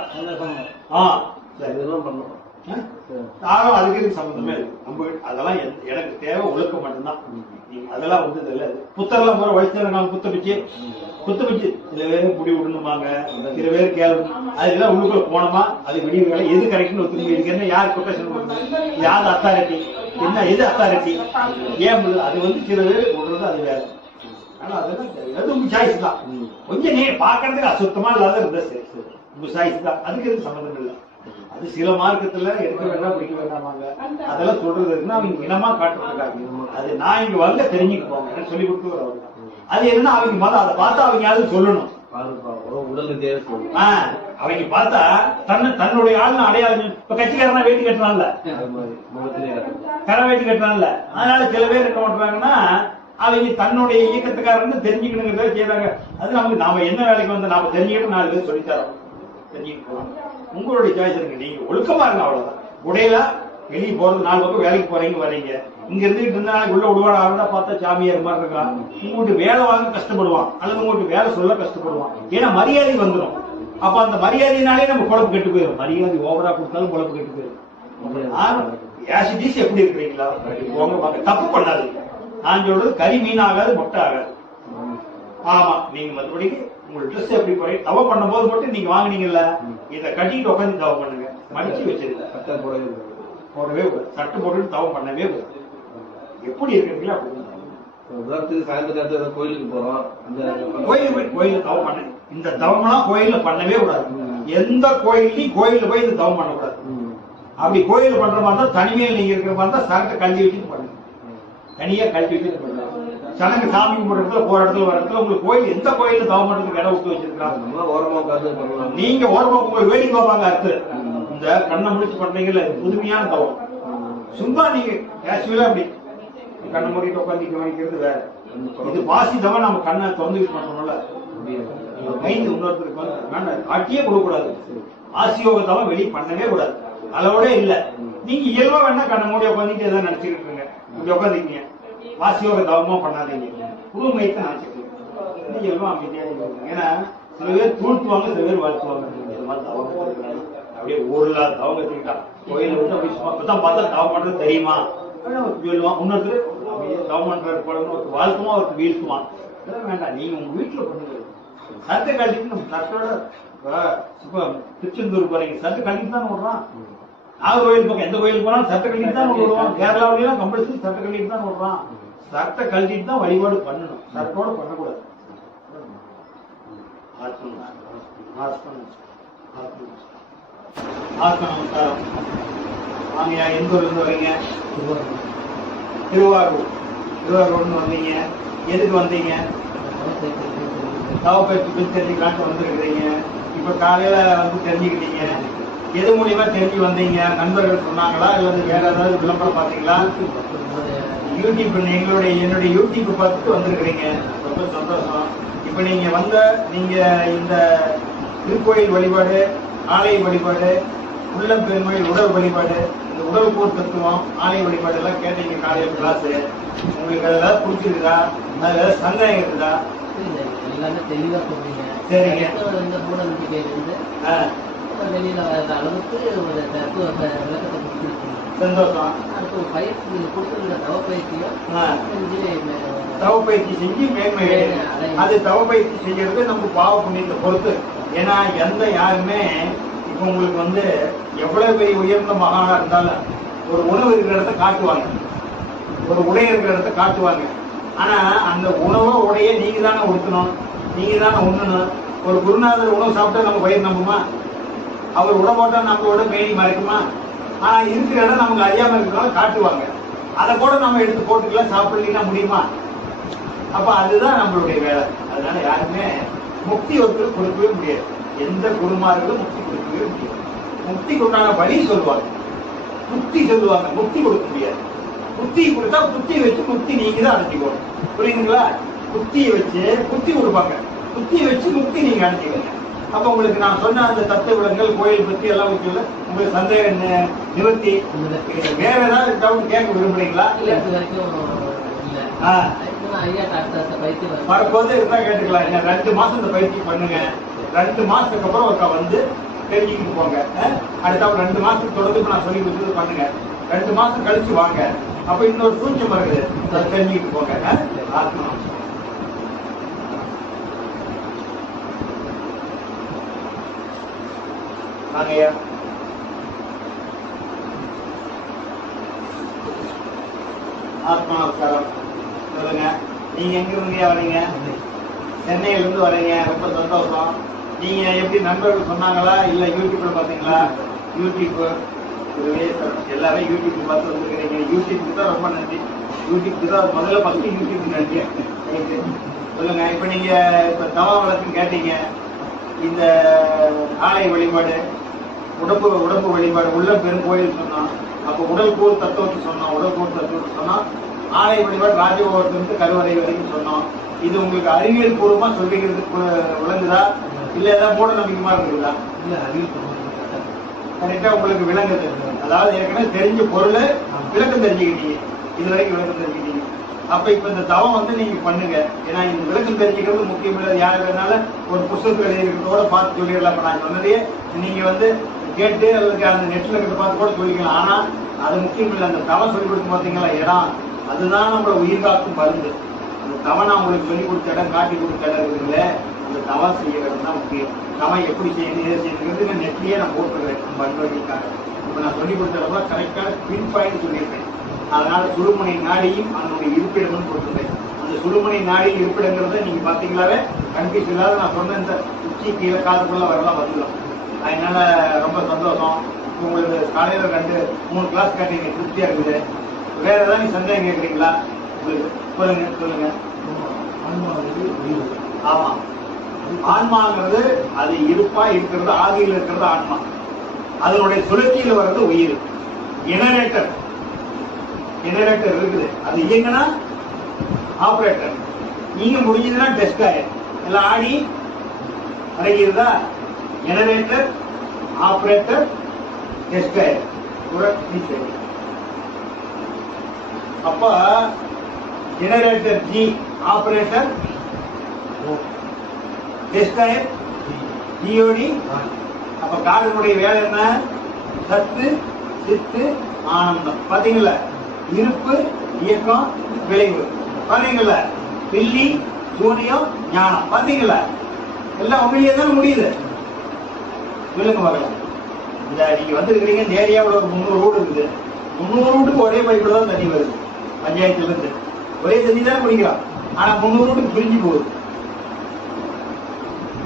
இதெல்லாம் பண்ணணும். நானும் அதுக்கு இதுக்கு சம்பந்தமே இல்லை. நம்ம அதெல்லாம் எனக்கு தேவை ஒழுக்கம் மட்டும்தான். அதெல்லாம் வந்து இல்ல புத்தரெல்லாம் போற வயசுல குத்த பிச்சு சில பேர் முடி விடணுமாங்க, சில பேர் கேள்வி அதுக்கெல்லாம் உள்ளுக்குள்ள போனோமா அது விடிவுகளை எது கரெக்ட்னு ஒத்துக்க இதுக்கு என்ன யார் கொட்டேஷன் கொடுக்கணும், யார் அத்தாரிட்டி, என்ன எது அத்தாரிட்டி, ஏன் அது வந்து சில பேர் விடுறது அது வேற. ஆனா அதெல்லாம் உங்க சாய்ஸ் தான். கொஞ்சம் நீ பாக்குறதுக்கு அசுத்தமா இல்லாத இருந்தா சரி உங்க சாய்ஸ் தான். அதுக்கு எதுக்கு சம்மந்தம் இல்லை. அது சில மார்க்கத்துல எடுக்க வேண்டாம் பிடிக்க வேண்டாமாங்க, அதெல்லாம் சொல்றதுன்னா அவங்க இனமா காட்டுறதுக்காக. அது நான் இங்க வந்து தெரிஞ்சுக்குவாங்க எனக்கு சொல்லி கொடுத்து அது என்னன்னா அவங்க மதம் அதை பார்த்தா அவங்க யாரும் சொல்லணும். அவங்க பார்த்தா தன்னுடைய ஆளுன்னு அடையாளம். இப்ப கட்சிக்காரனா வேட்டி கட்டுறான்ல, கரை வேட்டி கட்டுறான்ல, அதனால சில பேர் என்ன பண்றாங்கன்னா அவங்க தன்னுடைய இயக்கத்துக்காரன்னு தெரிஞ்சுக்கணுங்கிறத செய்யறாங்க. அது நமக்கு நாம என்ன வேலைக்கு வந்து நாம தெரிஞ்சுக்கிட்டு 4 பேர் சொல்லித்தரோம், தெரிஞ்சுக்கிட்டு போறோம். உங்களுடைய சாய்ஸ் இருக்கு, நீங்க ஒழுக்கமா இருங்க அவ்வளவுதான். உடையில வெளியே போறது 4 பக்கம் வேலைக்கு போறீங்க வர்றீங்க, இங்க இருந்துட்டு இருந்த நாளைக்கு உள்ள விடுவாட ஆளுநா பார்த்தா சாமியார் மாதிரி இருக்கான். உங்கள்கிட்ட வேலை வாங்க கஷ்டப்படுவான் அல்லது உங்கள்கிட்ட வேலை சொல்ல கஷ்டப்படுவான். ஏன்னா மரியாதை வந்துடும். அப்ப அந்த மரியாதையினாலே நம்ம குழப்பு கெட்டு போயிடும். மரியாதை ஓவரா கொடுத்தாலும் குழப்பு கெட்டு போயிடும். ஆசிடிஸ் எப்படி இருக்கிறீங்களா போங்க, தப்பு பண்ணாதீங்க. நான் சொல்றது கறி மீன் ஆகாது, முட்டை ஆகாது. ஆமா நீங்க மற்றபடி உங்க ட்ரெஸ் எப்படி போய் தவ பண்ணும் போது மட்டும் நீங்க வாங்கினீங்கல்ல, இதை கட்டிட்டு உட்காந்து தவ பண்ணுங்க. மடிச்சு வச்சிருக்க போடவே கூடாது, சட்டை போட்டு தவ பண்ணவே கூடாது. எப்படி இருக்கிறீங்களா அப்படி. சாயந்தர கோயிலுக்கு போறோம், கோயிலுக்கு தவம் பண்ண இந்த தவம்லாம் கோயில்ல பண்ணவே கூடாது. எந்த கோயிலையும் கோயில போய் இந்த தவம் பண்ணக்கூடாது. அப்படி கோயில் பண்ற மாதிரி தான் தனிமையில் நீங்க இருக்கிற மாதிரி தான் சரட்டை கல்வி வச்சுட்டு பண்ணுங்க. தனியா கல்வி வச்சுட்டு பண்ணுங்க. சனங்க சாமி கும்பிடுறதுல போற இடத்துல வர இடத்துல உங்களுக்கு கோயில் எந்த கோயில தவம் பண்றதுக்கு இடம் விட்டு வச்சிருக்காங்க. ஓரமா நீங்க ஓரமா உங்களுக்கு வேடிக்கை பார்ப்பாங்க. அடுத்து இந்த கண்ணை முடிச்சு பண்றீங்கல்ல, புதுமையான தவம். சும்மா நீங்க கேஷுவலா அப்படி கண்ணை மூடிட்டு உட்காந்து கவனிக்கிறது வேற. இது வாசி தவம் நம்ம கண்ணை திறந்துட்டு பண்றோம்ல, மைண்ட் இன்னொருத்தருக்கு வேண்டாம் காட்டியே கொடுக்க கூடாது. ஆசியோக தவம் வெளியே பண்ணவே கூடாது, அளவோட இல்ல. நீங்க இயல்பா வேணா கண்ணை மூடி உட்காந்துட்டு எதாவது நினைச்சுட்டு இருக்கீங்க, இப்படி உட்காந்துக்கீங்க. வாசியோக தவமா பண்ணாதீங்க, புது மையத்தை நினைச்சுக்கீங்க. இயல்பா அமைதியா. ஏன்னா சில பேர் தூழ்த்துவாங்க, சில பேர் வாழ்த்துவாங்க. இந்த மாதிரி தவம் அப்படியே ஊர்ல தவம் கத்துக்கிட்டா கோயில விட்டு அப்படி அப்பதான் பார்த்தா தவம் பண்றது தெரியுமா சொல்லுவான். இன்னொருத்தர் தவம் பண்ற குழந்தை ஒரு வாழ்த்துமா ஒரு வீழ்த்துவான். இதெல்லாம் வேண்டாம், நீங்க உங்க வீட்டுல பண்ணுங்க. சட்டை கழிச்சு நம்ம சட்டோட இப்ப திருச்செந்தூர் போறீங்க, சட்டை கழிச்சு தான் விடுறான். நாகர்கோயில் பக்கம் எந்த கோயிலுக்கு போனாலும் சட்டை கழிச்சு தான் விடுவான். கேரளாவிலாம் கம்பல்சரி சட்டை கழிச்சு தான் விடுறான். சட்டை கழிச்சிட்டு தான் வழிபாடு பண்ணணும், சட்டோட பண்ணக்கூடாது. ஆத்ம நமஸ்காரம். வாங்க, எந்த ஊர்ல இருந்து வரீங்க? திருவாரூர். திருவாரூர்னு வந்தீங்க, எதுக்கு வந்தீங்க? தவப்பயிற்சி பற்றி தெரிஞ்சுக்கலான்ட்டு வந்துருக்கிறீங்க. இப்ப காலையில வந்து தெரிஞ்சுக்கிட்டீங்க. எது மூலியமா தெரிஞ்சு வந்தீங்க? நண்பர்கள் சொன்னாங்களா இல்லது வேற ஏதாவது விளம்பரம் பாத்தீங்களா? யூடியூப், என்னுடைய யூடியூப் பார்த்துட்டு வந்திருக்கிறீங்க, ரொம்ப சந்தோஷம். இப்ப நீங்க இந்த திருக்கோயில் வழிபாடு, ஆலய வழிபாடு, உள்ளம் பெருமை, உடல் வழிபாடு, இந்த உடல் போர் தத்துவம், ஆலய வழிபாடு எல்லாம் கேட்டீங்க காலையில் கிளாஸ். உங்களுக்கு அதெல்லாம் பிடிச்சிருக்கா? அதுல ஏதாவது சந்தேகம் இருக்குதா? எல்லாமே தெளிவா சொல்றீங்க. சரிங்க. இந்த மூட நம்பிக்கையிலிருந்து வெளியில வர அளவுக்கு ஒரு தத்துவ விளக்கத்தை கொடுத்துருக்கீங்க. சந்தோஷம். அடுத்து பயிற்சி கொடுத்துருந்த தவப்பயிற்சியும் தவப்பயிற்சி செஞ்சு மேன்மை. அது தவப்பயிற்சி செய்யறது நம்ம பாவ புண்ணியத்தை பொறுத்து. ஏன்னா யாருமே இப்ப உங்களுக்கு வந்து எவ்வளவு பெரிய உயர்ந்த மகானா இருந்தாலும் ஒரு உணவு இருக்கிற இடத்த காட்டுவாங்க, ஒரு உடை இருக்கிற இடத்த காட்டுவாங்க. ஆனா அந்த உணவோ உடைய நீங்க தானே உடுத்தணும், நீங்க தானே உண்ணணும். ஒரு குருநாதர் உணவு சாப்பிட்டா நம்ம வயிறு நம்புமா? அவர் உட போட்டா நம்மளோட மேனி மறைக்குமா? ஆனா இருக்கிற இடம் நமக்கு அறியாம இருக்கிறதால காட்டுவாங்க. அதை கூட நம்ம எடுத்து போட்டுக்கலாம், சாப்பிடலாம் முடியுமா? அப்ப அதுதான் நம்மளுடைய வேலை. அதனால யாருமே முக்தி ஒருத்தர் கொடுக்கவே முடியாது. எந்த குருமார்களும் முக்தி கொடுக்கவே முடியாது. முக்தி கொடுத்தாங்க வழி சொல்லுவாங்க, முக்தி சொல்லுவாங்க, முக்தி கொடுக்க முடியாது. புத்தி கொடுத்தா புத்தி வச்சு முக்தி நீங்க தான் அடைஞ்சிக்கணும். புரியுதுங்களா? புத்தியை வச்சு புத்தி கொடுப்பாங்க, புத்தியை வச்சு முக்தி நீங்க அடைஞ்சிக்கணும். அப்ப உங்களுக்கு நான் சொன்ன அந்த தத்துவ விளங்கள், கோயில் பத்தி எல்லாம் வச்சுள்ள உங்களுக்கு சந்தேகம் நிவர்த்தி. வேற ஏதாவது டவுட் கேட்க விரும்புறீங்களா? வரும்போது இருந்தா கேட்டுக்கலாம். 2 மாசம் இந்த பயிற்சி பண்ணுங்க. 2 மாசத்துக்கு அப்புறம் ஒருக்கா வந்து தெரிஞ்சுக்கிட்டு போங்க. அடுத்த ஒரு 2 மாசத்துக்கு தொடர்ந்து நான் சொல்லி கொடுத்தது பண்ணுங்க. 2 மாசம் கழிச்சு வாங்க. அப்ப இன்னொரு சூட்சம் இருக்குது, அதை தெரிஞ்சுக்கிட்டு போங்க. ஆத்மா வாங்கய்யா. ஆத்மா நமஸ்காரம். சொல்லுங்க, நீங்க எங்க இருந்தீங்க வரீங்க? சென்னையில இருந்து வரீங்க, ரொம்ப சந்தோஷம். நீங்க எப்படி நண்பர்கள் சொன்னாங்களா இல்ல யூடியூப்ல பாத்தீங்களா? யூடியூப் எல்லாரும் யூடியூப் பார்த்து வந்துருக்கீங்க. யூடியூப்க்கு தான் ரொம்ப நன்றி. யூடியூப்க்கு தான் முதல்ல ஃபர்ஸ்ட் யூடியூப் நன்றி. சொல்லுங்க, இப்ப நீங்க இப்ப தவா வழக்குன்னு கேட்டீங்க. இந்த ஆலய வழிபாடு, உடம்பு வழிபாடு, உள்ள பெருங்கோயில் சொன்னோம். அப்ப உடல் கூறு தத்துவத்தை சொன்னோம். உடல் கூறு தத்துவத்தை சொன்னோம். ஆலய வழிபாடு ராஜகோபுரத்திலிருந்து கருவறை வரைக்கும் சொன்னோம். இது உங்களுக்கு அறிவியல் பூர்வமா சொல்லிக்கிறதுக்கு விளங்குதா இல்ல ஏதாவது மூட நம்பிக்கைமா இருக்குதா? கரெக்டா உங்களுக்கு விளங்குது. அதாவது ஏற்கனவே தெரிஞ்ச பொருள் விளக்கம் தெரிஞ்சுக்கிட்டீங்க. இது வரைக்கும் விளக்கம் தெரிஞ்சுக்கிட்டீங்க. அப்ப இப்ப இந்த தவம் வந்து நீங்க பண்ணுங்க. ஏன்னா இந்த விளக்கம் தெரிஞ்சுக்கிறது முக்கியம் இல்லை. யாரு வேணாலும் ஒரு புத்தகத்தில் எழுதிக்கிறதோட பார்த்து சொல்லிடலாம். இப்ப நான் சொன்னதே நீங்க வந்து கேட்டு அதுக்கு அந்த நெட்ல இருக்கிறத பார்த்து கூட சொல்லிக்கலாம். ஆனா அது முக்கியம் இல்லை. அந்த தவம் சொல்லி கொடுத்து பார்த்தீங்களா இடம், அதுதான் நம்மள உயிர் காக்கும் மருந்து. அந்த தவம் நான் உங்களுக்கு சொல்லி கொடுத்த இடம், காட்டி கொடுத்த இடம் இருக்குதுல்ல, அந்த தவம் செய்ய இடம் தான் முக்கியம். தவம் எப்படி செய்யணும், எதை செய்யணுங்கிறது நெட்லயே நான் போட்டுருவேன். நம்ம அன்பர்களுக்காக இப்ப நான் சொல்லி கொடுத்த இடம் கரெக்டான பின் பாயிண்ட் சொல்லியிருக்கேன். அதனால சுழுமுனை நாடியும் அதனுடைய இருப்பிடமும் கொடுத்துருக்கேன். அந்த சுழுமுனை நாடி இருப்பிடங்கிறத நீங்க பாத்தீங்களாவே கன்ஃபியூஸ் இல்லாத நான் சொன்ன இந்த உச்சி கீழே காதுக்குள்ள வரலாம் வந்துடும். அதனால ரொம்ப சந்தோஷம். உங்களுக்கு காலையில 2-3 கிளாஸ் கேட்டீங்க, திருப்தியா இருக்குது. வேற ஏதாவது நீங்க சந்தேகம் கேட்குறீங்களா? சொல்லுங்க. ஆமா, ஆன்மாங்கிறது அது இருப்பா இருக்கிறது, ஆதியில் இருக்கிறது ஆன்மா. அதனுடைய சுழற்சியில் வர்றது உயிர். ஜெனரேட்டர் இருக்குது, அது இயங்கினா ஆபரேட்டர். நீங்க முடிஞ்சதுன்னா டெஸ்காயர் எல்லாம் ஆடி அடங்கியிருந்தா ஜெனரேட்டர், ஆபரேட்டர், டெஸ்காயர். அப்ப ஜெனரேட்டர் ஜி, ஆபரேட்டர் டெஸ்காயர் ஜியோடி. அப்ப காடனுடைய வேலை என்ன? சத்து, சித்து, ஆனந்தம். பாத்தீங்களா? இருப்பு, இயக்கம், விளைவு. பாத்தீங்களா? பில்லி, சூனியம், ஞானம். பாத்தீங்களா? எல்லாம் உண்மையே தான் முடியுது. சொல்லுங்க பார்க்கலாம். இந்த நீங்க வந்துருக்கிறீங்க, இந்த ஏரியாவில் ஒரு 300 ரோடு இருக்குது. 300 ரோட்டுக்கு ஒரே பைப்பில் தான் தண்ணி வருது. பஞ்சாயத்துல இருந்து ஒரே தண்ணி தான் குடிக்கிறோம். ஆனா 300 ரோட்டுக்கு பிரிஞ்சு போகுது.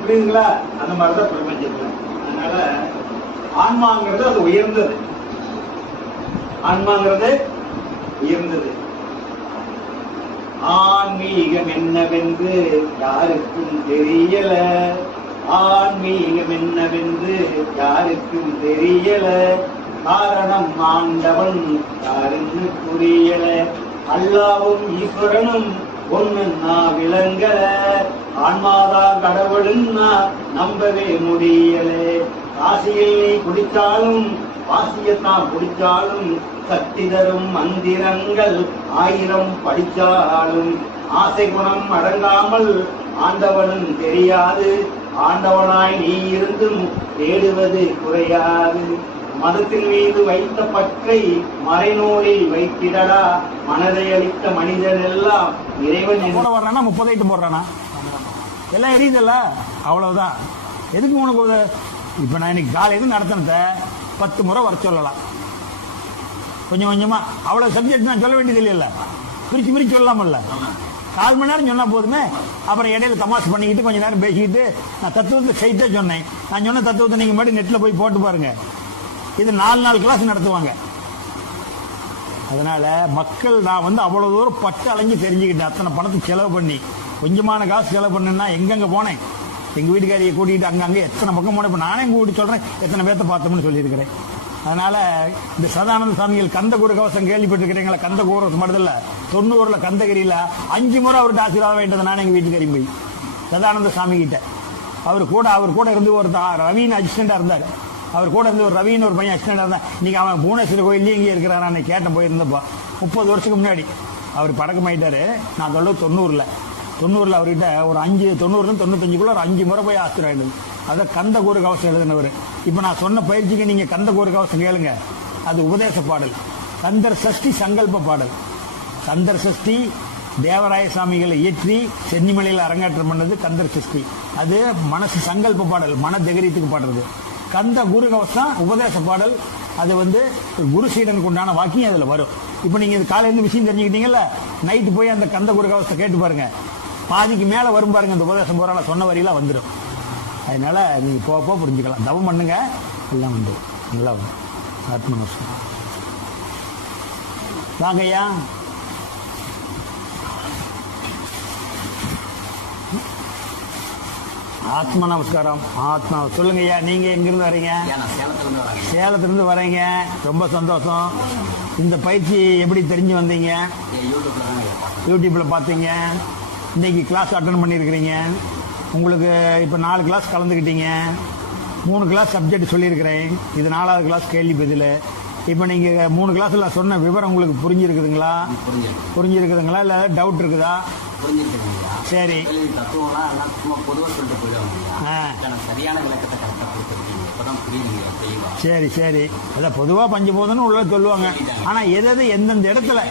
புரியுதுங்களா? அந்த மாதிரிதான் பிரபஞ்சத்துல. அதனால ஆன்மாங்கிறது அது உயர்ந்தது. ஆன்மாங்கிறது உயர்ந்தது. ஆன்மீகம் என்னவென்று யாருக்கும் தெரியல. ஆன்மீகம் என்னவென்று யாருக்கும் தெரியல. காரணம் ஆண்டவன் யாருன்னு புரியல. அல்லாவும் ஈஸ்வரனும் ஒண்ணுன்னா விளங்கல. ஆன்மாதான் கடவுளுன்னா நம்பவே முடியல. காசியில் நீ குடிச்சாலும் வாசியத்தான் குடிச்சாலும் சக்தி தரும் மந்திரங்கள் 1000 படிச்சாலும் ஆசை குணம் அடங்காமல் ஆண்டவனும் தெரியாது. ஆண்டவனாய் நீ இருந்தும் தேடுவது குறையாது. மதத்தின் மீது வைத்த பற்றை மறைநூலில் வைத்திடடா. மனதை அளித்த மனிதன் எல்லாம் இறைவன். வர்றானா 38 போடுறானா எல்லாம் எரியுதல்ல, அவ்வளவுதான். எதுக்கு உனக்கு இப்ப நான் இன்னைக்கு காலையில நடத்தினத 10 முறை வர சொல்லலாம். கொஞ்சம் கொஞ்சமா அவ்வளவு சப்ஜெக்ட் நான் சொல்ல வேண்டியது இல்லைல்ல, பிரிச்சு சொல்லலாமல்ல. 4 மணி நேரம் சொன்னா போதுமே. அப்புறம் இடையில தமாஷ் பண்ணிக்கிட்டு கொஞ்ச நேரம் பேசிக்கிட்டு நான் தத்துவத்தை செய்தே சொன்னேன். நான் சொன்ன தத்துவத்தை நீங்க மட்டும் நெட்ல போய் போட்டு பாருங்க. இது 4 கிளாஸ் நடத்துவாங்க. அதனால மக்கள் நான் வந்து அவ்வளவு தூரம் பட்டு அலைஞ்சு தெரிஞ்சுக்கிட்டேன். அத்தனை பணத்தை செலவு பண்ணி கொஞ்சமான காசு செலவு பண்ணா எங்கெங்க போனேன். எங்க வீட்டுக்காரியை கூட்டிகிட்டு அங்கங்க எத்தனை பக்கம் போனேன். இப்ப நானே கூட்டிட்டு சொல்றேன் எத்தனை பேர்த்த பார்த்தோம்னு சொல்லியிருக்கிறேன். அதனால இந்த சதானந்த சாமிகள் கந்த கூட கவசம் கேள்விப்பட்டிருக்கிறீங்களா? கந்த கூரஸ் மட்டும் 90 கந்தகிரியில 5 முறை அவர்கிட்ட ஆசீர்வாதம் வேண்டது. நானே எங்க வீட்டுக்காரி போய் சதானந்த சாமி கிட்ட அவர் கூட இருந்து ஒரு ரவின்னு அசிஸ்டண்டா இருந்தார். அவர் கூட இருந்து ஒரு ரவின்னு ஒரு பையன் அசிஸ்டண்டா இருந்தா. இன்னைக்கு அவன் புவனேஸ்வரர் கோயிலே இங்கே இருக்கிறான். நான் கேட்டேன் போயிருந்தப்போ 30 வருஷத்துக்கு முன்னாடி அவர் பழக்கமாயிட்டாரு. நான் 90ல அவர்கிட்ட ஒரு 90 95 ஒரு 5 முறை போய் ஆசீர்வாதம். அத கந்தகூறு கவசம் எழுதினவர். இப்ப நான் சொன்ன பயிற்சிக்கு நீங்க கந்தகூறு கவசம் கேளுங்க, அது உபதேச பாடல். கந்தர் சஷ்டி சங்கல்ப பாடல். கந்தர் சஷ்டி தேவராய சாமிகளை இயற்றி சென்னிமலையில் அரங்கேற்றம் பண்ணது கந்தர் சஷ்டி. அது மனசு சங்கல்ப பாடல், மன தைரியத்துக்கு பாடுறது. கந்த குரு கவசம் உபதேச பாடல். அது குரு சீடனுக்கு உண்டான வாக்கியம் அதுல வரும். இப்ப நீங்க காலையில விஷயம் தெரிஞ்சுக்கிட்டீங்கல்ல, நைட்டு போய் அந்த கந்த குரு கவசத்தை கேட்டு பாருங்க, பாதிக்கு மேல வரும் பாருங்க. இந்த உபதேசம் போறால சொன்ன வரையில வந்துடும். அதனால நீங்க போக புரிஞ்சுக்கலாம். தவம் பண்ணுங்க, எல்லாம் வந்து நல்லா வரும். ஆத்ம நமஸ்காரம். வாங்கய்யா. ஆத்மா நமஸ்காரம். ஆத்மா சொல்லுங்க ஐயா, நீங்க எங்கிருந்து வரீங்க? சேலத்திலிருந்து வரீங்க. ரொம்ப சந்தோஷம். இந்த பயிற்சி எப்படி தெரிஞ்சு வந்தீங்க? யூடியூப்ல பாத்தீங்க. இன்னைக்கு கிளாஸ் அட்டன் பண்ணிருக்கிறீங்க. உங்களுக்கு இப்ப 4 கிளாஸ் கலந்துக்கிட்டீங்க. 3 கிளாஸ் சப்ஜெக்ட் சொல்லியிருக்கிறேன். இது 4வது கிளாஸ் கேள்வி பதில். இப்ப நீங்க 3 கிளாஸ்ல சொன்ன விவரம் உங்களுக்கு புரிஞ்சிருக்குதுங்களா? புரிஞ்சிருக்குதுங்களா இல்ல டவுட் இருக்குதா? சரி, சரி சரி. அதான் பொதுவா பஞ்சபூதம்னு உள்ள சொல்லுவாங்க. ஆனா எது எந்தெந்த இடத்துல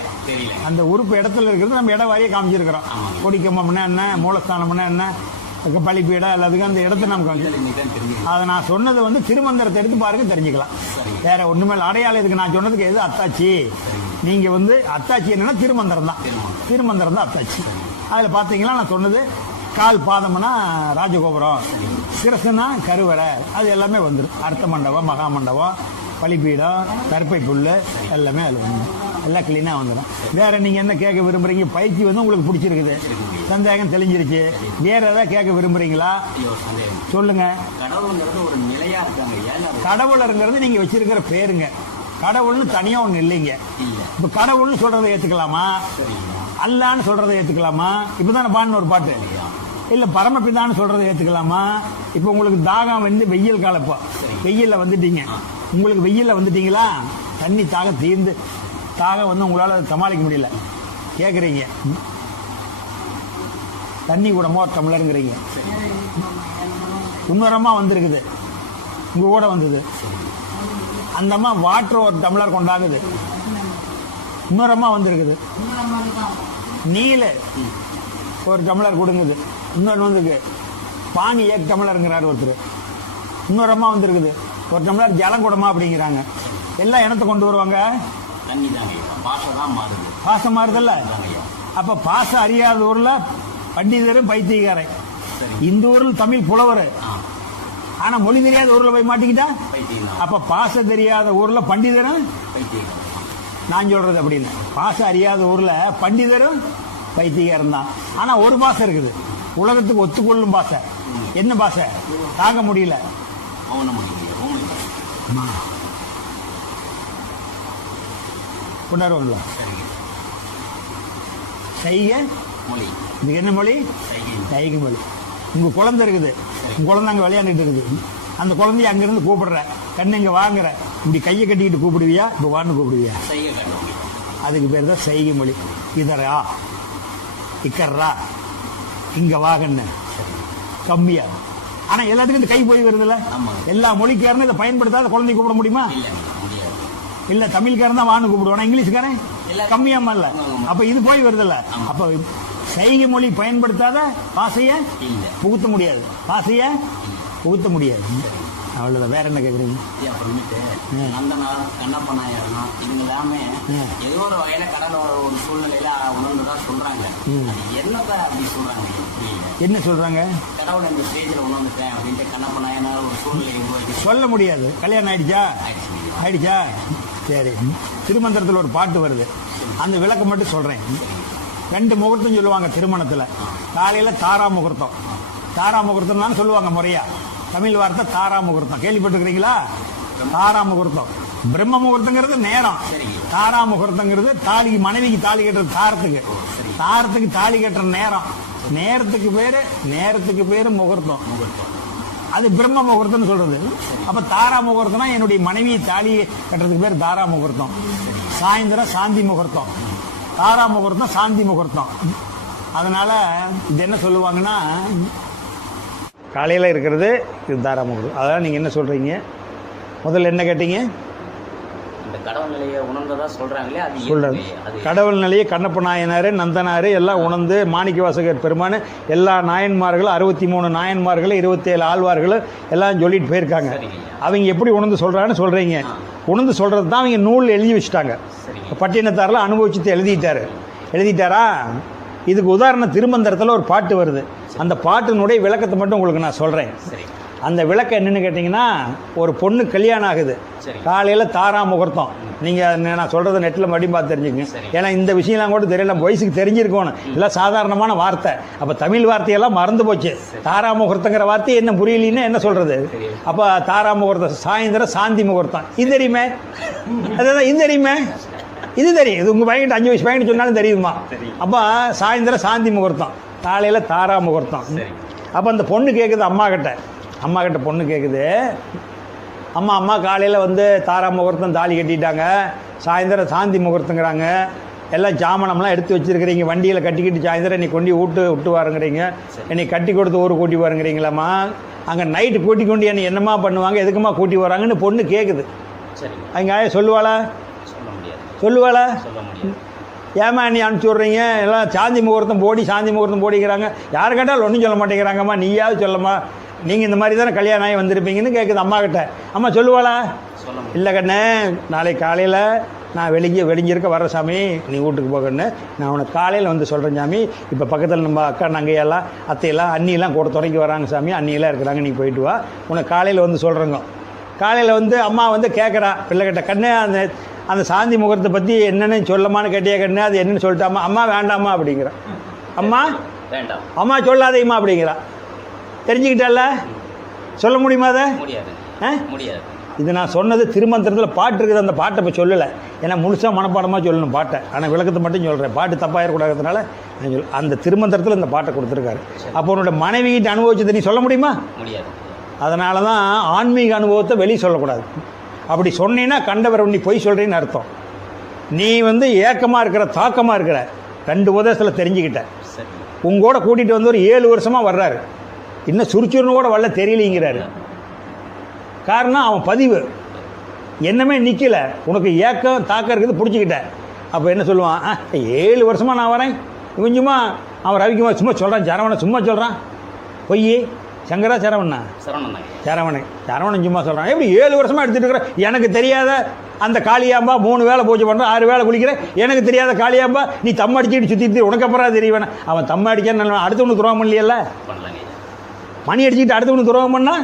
அந்த உறுப்பு இடத்துல இருக்கிறது நம்ம இடம் வாரியே காமிச்சிருக்கிறோம். கொடிக்கம்பம்னா என்ன, மூலஸ்தானம்னா என்ன, பழிப்பீடம் எல்லாத்துக்கும் அந்த இடத்த நமக்கு. அதை நான் சொன்னது திருமந்திரத்தை எடுத்து பாருங்க, தெரிஞ்சுக்கலாம். வேற ஒண்ணுமே இல்லை. அடையாளம் இதுக்கு நான் சொன்னதுக்கு எது அத்தாச்சி. நீங்க அத்தாச்சி என்னன்னா திருமந்திரம் தான். திருமந்திரம் தான் அத்தாச்சி. அதுல பாத்தீங்கன்னா நான் சொன்னது கால் பாதம்னா ராஜகோபுரம், சிரசுனா கருவறை, அது எல்லாமே வந்துடும். அர்த்த மண்டபம், மகா மண்டபம், பலிப்பீடம், கருப்பை புல்லு எல்லாமே அதுல வந்துடும். எல்லாம் கிளீனா வந்துடும். வேற நீங்க என்ன கேட்க விரும்புறீங்க? பயிற்சி உங்களுக்கு பிடிச்சிருக்குது, சந்தேகம் தெளிஞ்சிருச்சு. வேற ஏதாவது கேட்க விரும்புறீங்களா? சொல்லுங்க. கடவுளுங்கிறது நீங்க வச்சிருக்கிற பேருங்க. கடவுள்னு தனியா ஒண்ணு இல்லைங்க. இப்ப கடவுள்னு சொல்றதை ஏத்துக்கலாமா, அல்லான்னு சொல்றதை ஏத்துக்கலாமா? இப்பதானே பாடின ஒரு பாட்டு. இல்ல பரமபிதான்னு சொல்றதை ஏத்துக்கலாமா? இப்ப உங்களுக்கு தாகம் வெயில் காலப்போ வெயில்ல வந்துட்டீங்க. உங்களுக்கு வெயில்ல வந்துட்டீங்களா, தண்ணி தாகம் தீர்ந்து தாகம் உங்களால சமாளிக்க முடியல, கேக்குறீங்க தண்ணி கூட மோர் டம்ளருங்கிறீங்க. இன்னொரமா வந்திருக்குது, உங்க கூட வந்தது. அந்த அம்மா வாட்டர் ஒரு டம்ளர் கொண்டாகுது. இன்னொரமா வந்திருக்குது, நீல ஒரு டம்ளர் கொடுங்குது. இன்னொன்று வந்துருக்கு, பானி ஏக் டம்ளருங்கிறாரு ஒருத்தர். இன்னொரமா வந்திருக்குது, ஒரு டம்ளர் ஜலம் கூடமா அப்படிங்கிறாங்க. எல்லாம் இனத்தை கொண்டு வருவாங்க, பாசம் மாறுதல்ல. அப்ப பாசம் அறியாத ஊர்ல பண்டிதரும் பைத்தியக்காரன். இந்த ஊர்ல தமிழ் புலவர், ஆனா மொழி தெரியாத ஊர்ல போய் மாட்டிக்கிட்டா அப்ப பாசம் தெரியாத ஊர்ல பண்டிதரும். நான் சொல்றது அப்படின்னு, பாசம் அறியாத ஊர்ல பண்டிதரும் பைத்தியக்காரன் தான். ஆனா ஒரு பாசம் இருக்குது, உலகத்துக்கு ஒத்துக்கொள்ளும் பாசை. என்ன பாசை? தாங்க முடியல. கொண்டாடுவோம்ல சைகை மொழி. இதுக்கு என்ன மொழி? சைகை மொழி. உங்க குழந்தை இருக்குது, உங்க குழந்தை அங்க விளையாண்டுட்டு இருக்குது. அந்த குழந்தைய அங்கிருந்து கூப்பிடுற, கண்ணு இங்க வாங்குற, இப்படி கையை கட்டிக்கிட்டு கூப்பிடுவியா, இப்ப வான்னு கூப்பிடுவியா? அதுக்கு பேர் தான் சைகை மொழி. இதரா இக்கர்ரா, இங்க வாகன்னு கம்மியா. ஆனா எல்லாத்துக்கும் இந்த கை போய் வருதுல்ல. எல்லா மொழிக்காரனும் இதை பயன்படுத்தாத குழந்தை கூப்பிட முடியுமா? இல்ல தமிழ்காரன் தான் வான்னு கூப்பிடுவானா, இங்கிலீஷ்காரன் கம்மியாம இல்ல. அப்ப இது போய் வருதுல்ல. அப்ப சைகை மொழி பயன்படுத்தாத பாசைய புகுத்த முடியாது, பாசைய புகுத்த முடியாது. அவ்வளவுதான். வேற என்ன கேக்குறீங்க? ஏதோ ஒரு வகையில கடல் ஒரு சூழ்நிலையில உணர்ந்துதான் சொல்றாங்க. என்ன சொல்றாங்க? கடவுள் இந்த ஸ்டேஜ்ல உணர்ந்துட்டேன் அப்படின்ட்டு கண்ணப்ப நாயனார் ஒரு சூழ்நிலை சொல்ல முடியாது. கல்யாணம் ஆயிடுச்சா? சரி. திருமந்திரத்தில் ஒரு பாட்டு வருது, அந்த விளக்கம் மட்டும் சொல்றேன். 2 முகூர்த்தம் சொல்லுவாங்க திருமணத்துல. காலையில தாரா முகூர்த்தம், தாரா முகூர்த்தம் தான் சொல்லுவாங்க முறையா. தமிழ் வார்த்தை தாரா முகூர்த்தம், கேள்விப்பட்டிருக்கிறீங்களா? தாரா முகூர்த்தம். பிரம்ம முகூர்த்தங்கிறது நேரம், தாரா முகூர்த்தங்கிறது தாலிக்கு மனைவிக்கு தாலி கட்டுறது. தாரத்துக்கு தாலி கட்டுற நேரம், நேரத்துக்கு பேரு முகூர்த்தம். அது பிரம்ம முகூர்த்தம் சொல்றது. அப்ப தாரா முகூர்த்தம்னா என்னுடைய மனைவி தாலி கட்டுறதுக்கு பேர் தாரா முகூர்த்தம். சாயந்தரம் சாந்தி முகூர்த்தம். தாரா முகூர்த்தம், சாந்தி முகூர்த்தம். அதனால இது என்ன சொல்லுவாங்கன்னா, காலையில் இருக்கிறது இது தாராமுகூர்த்தம். அதெல்லாம் நீங்கள் என்ன சொல்கிறீங்க? முதல்ல என்ன கேட்டீங்க? இந்த கடவுள் நிலையை உணர்ந்ததா சொல்றாங்களே, அது சொல்கிறது அது கடவுள் நிலையை கண்ணப்ப நாயனார், நந்தனார் எல்லாம் உணர்ந்து, மாணிக்கவாசகர் பெருமான் எல்லா நாயன்மார்களும் 63 நாயன்மார்களும் 27 ஆழ்வார்களும் எல்லாம் சொல்லிட்டு போயிருக்காங்க. அவங்க எப்படி உணர்ந்து சொல்கிறான்னு சொல்கிறீங்க. உணர்ந்து சொல்கிறது தான் அவங்க நூல் எழுதி வச்சுட்டாங்க. பட்டினத்தாரில் அனுபவிச்சுட்டு எழுதிட்டாரா? இதுக்கு உதாரணம் திருமந்திரத்தில் ஒரு பாட்டு வருது. அந்த பாட்டினுடைய விளக்கத்தை மட்டும் உங்களுக்கு நான் சொல்கிறேன். அந்த விளக்கம் என்னென்னு கேட்டிங்கன்னா, ஒரு பொண்ணு கல்யாணம் ஆகுது, காலையில் தாரா முகூர்த்தம். நீங்கள் நான் சொல்கிறத நெட்டில் மறுபடியும் பார்த்து தெரிஞ்சுக்கங்க. ஏன்னா இந்த விஷயம்லாம் கூட தெரியல, நம்ம வயசுக்கு தெரிஞ்சிருக்கணும். இதெல்லாம் சாதாரணமான வார்த்தை. அப்போ தமிழ் வார்த்தையெல்லாம் மறந்து போச்சு. தாரா முகூர்த்தங்கிற வார்த்தை என்ன புரியலின்னு என்ன சொல்கிறது? அப்போ தாரா முகூர்த்தம், சாயந்தரம் சாந்தி முகூர்த்தம். இது தெரியுமே? அதுதான் இது தெரியுமே? இது தெரியும். இது உங்கள் பையன்கிட்ட 5 வயசு பையன்கிட்ட சொன்னாலும் தெரியுமா? அப்போ சாயந்தரம் சாந்தி முகூர்த்தம், காலையில் தாரா முகூர்த்தம். அப்போ அந்த பொண்ணு கேட்குது அம்மா கிட்ட பொண்ணு கேட்குது, அம்மா காலையில் வந்து தாரா முகூர்த்தம் தாலி கட்டிட்டாங்க, சாயந்தரம் சாந்தி முகூர்த்தங்கிறாங்க, எல்லாம் ஜாமனம்லாம் எடுத்து வச்சுருக்கிறீங்க, வண்டியில் கட்டிக்கிட்டு சாயந்தரம் என்னை கொண்டு விட்டு வாருங்கிறீங்க, என்னை கட்டி கொடுத்து ஊர் கூட்டி வாருங்கிறீங்களாம்மா, அங்கே நைட்டு கூட்டி கொண்டு என்னை என்னம்மா பண்ணுவாங்க, எதுக்குமா கூட்டி வராங்கன்னு பொண்ணு கேட்குது. அவங்க சொல்லுவாளா? ஏமா நீ அனுப்பிச்சி விட்றீங்க, எல்லாம் சாந்தி முகூர்த்தம் போடிக்கிறாங்க, யார் கேட்டாலும் ஒன்றும் சொல்ல மாட்டேங்கிறாங்கம்மா, நீயாவது சொல்லம்மா, நீங்கள் இந்த மாதிரி தானே கல்யாணம் ஆகி வந்திருப்பீங்கன்னு கேட்குது அம்மா கிட்ட. அம்மா சொல்லுவாளா? இல்லை கண்ணே, நாளைக்கு காலையில் நான் வெளிஞ்சிருக்க வர்ற சாமி, நீ வீட்டுக்கு போகன்னு நான் உனக்கு காலையில் வந்து சொல்கிறேன் சாமி. இப்போ பக்கத்தில் நம்ம அக்கா நங்கையெல்லாம் அத்தையெல்லாம் அண்ணியெல்லாம் கூட தொடங்கி வராங்க சாமி, அண்ணியெல்லாம் இருக்கிறாங்க, நீ போயிட்டு வா, உனக்கு காலையில் வந்து சொல்கிறேங்க. காலையில் வந்து அம்மா வந்து கேட்குறா பிள்ளைகிட்ட, கண்ணே அந்த சாந்தி முகூர்த்தத்தை பற்றி என்னென்னு சொல்லமான்னு கேட்டியா கண்ணு, அது என்னென்னு சொல்லிட்டாமா? அம்மா வேண்டாமா அப்படிங்கிறா. அம்மா சொல்லாதேம்மா அப்படிங்கிறா. தெரிஞ்சுக்கிட்டால சொல்ல முடியுமா? அதை முடியாது. இது நான் சொன்னது திருமந்திரத்தில் பாட்டு இருக்குது, அந்த பாட்டை இப்போ சொல்லலை. ஏன்னா முழுசாக மனப்பாடமாக சொல்லணும் பாட்டை, ஆனால் விளக்கத்தை மட்டும் சொல்கிறேன். பாட்டு தப்பாயிடக்கூடாதுனால நான் அந்த திருமந்திரத்தில் இந்த பாட்டை கொடுத்துருக்காரு. அப்போ உன்னோட மனைவிகிட்ட அனுபவிச்சதை நீ சொல்ல முடியுமா? முடியாது. அதனால தான் ஆன்மீக அனுபவத்தை வெளியே சொல்லக்கூடாது. அப்படி சொன்னீங்கன்னா கண்டவர் நீ பொய் சொல்கிறேன்னு அர்த்தம். நீ வந்து ஏக்கமாக இருக்கிற, தாக்கமாக இருக்கிற, 2 உதயத்தில் தெரிஞ்சுக்கிட்ட. உங்களோட கூட்டிகிட்டு வந்து ஒரு 7 வருஷமாக வர்றாரு, இன்னும் சுறுச்சுறுன்னு கூட வரல, தெரியலைங்கிறாரு. காரணம் அவன் பதிவு என்னமே நிற்கலை, உனக்கு ஏக்கம் தாக்கம் இருக்குது, பிடிச்சிக்கிட்ட. அப்போ என்ன சொல்லுவான்? 7 வருஷமாக நான் வரேன், கொஞ்சமா அவன் ரவிக்குமார் சும்மா சொல்கிறான், சரவணன் சும்மா சொல்கிறான், பொய். சங்கரா சரவணன் சும்மா சொல்கிறான். எப்படி 7 வருஷமாக எடுத்துகிட்டு இருக்கிற, எனக்கு தெரியாத அந்த காளியாம்பா 3 வேளை பூஜை பண்ணுறான், 6 வேளை குளிக்கிறேன், எனக்கு தெரியாத காளியாம்பா நீ தம் அடிச்சுட்டு சுற்றிட்டு உனக்கு அப்புறம் தெரியவேணா? அவன் தம் அடிக்க அடுத்தவனுக்கு துரோகம் இல்லையல்ல, மணி அடிச்சுக்கிட்டு அடுத்தவனுக்கு துரோகம் பண்ணா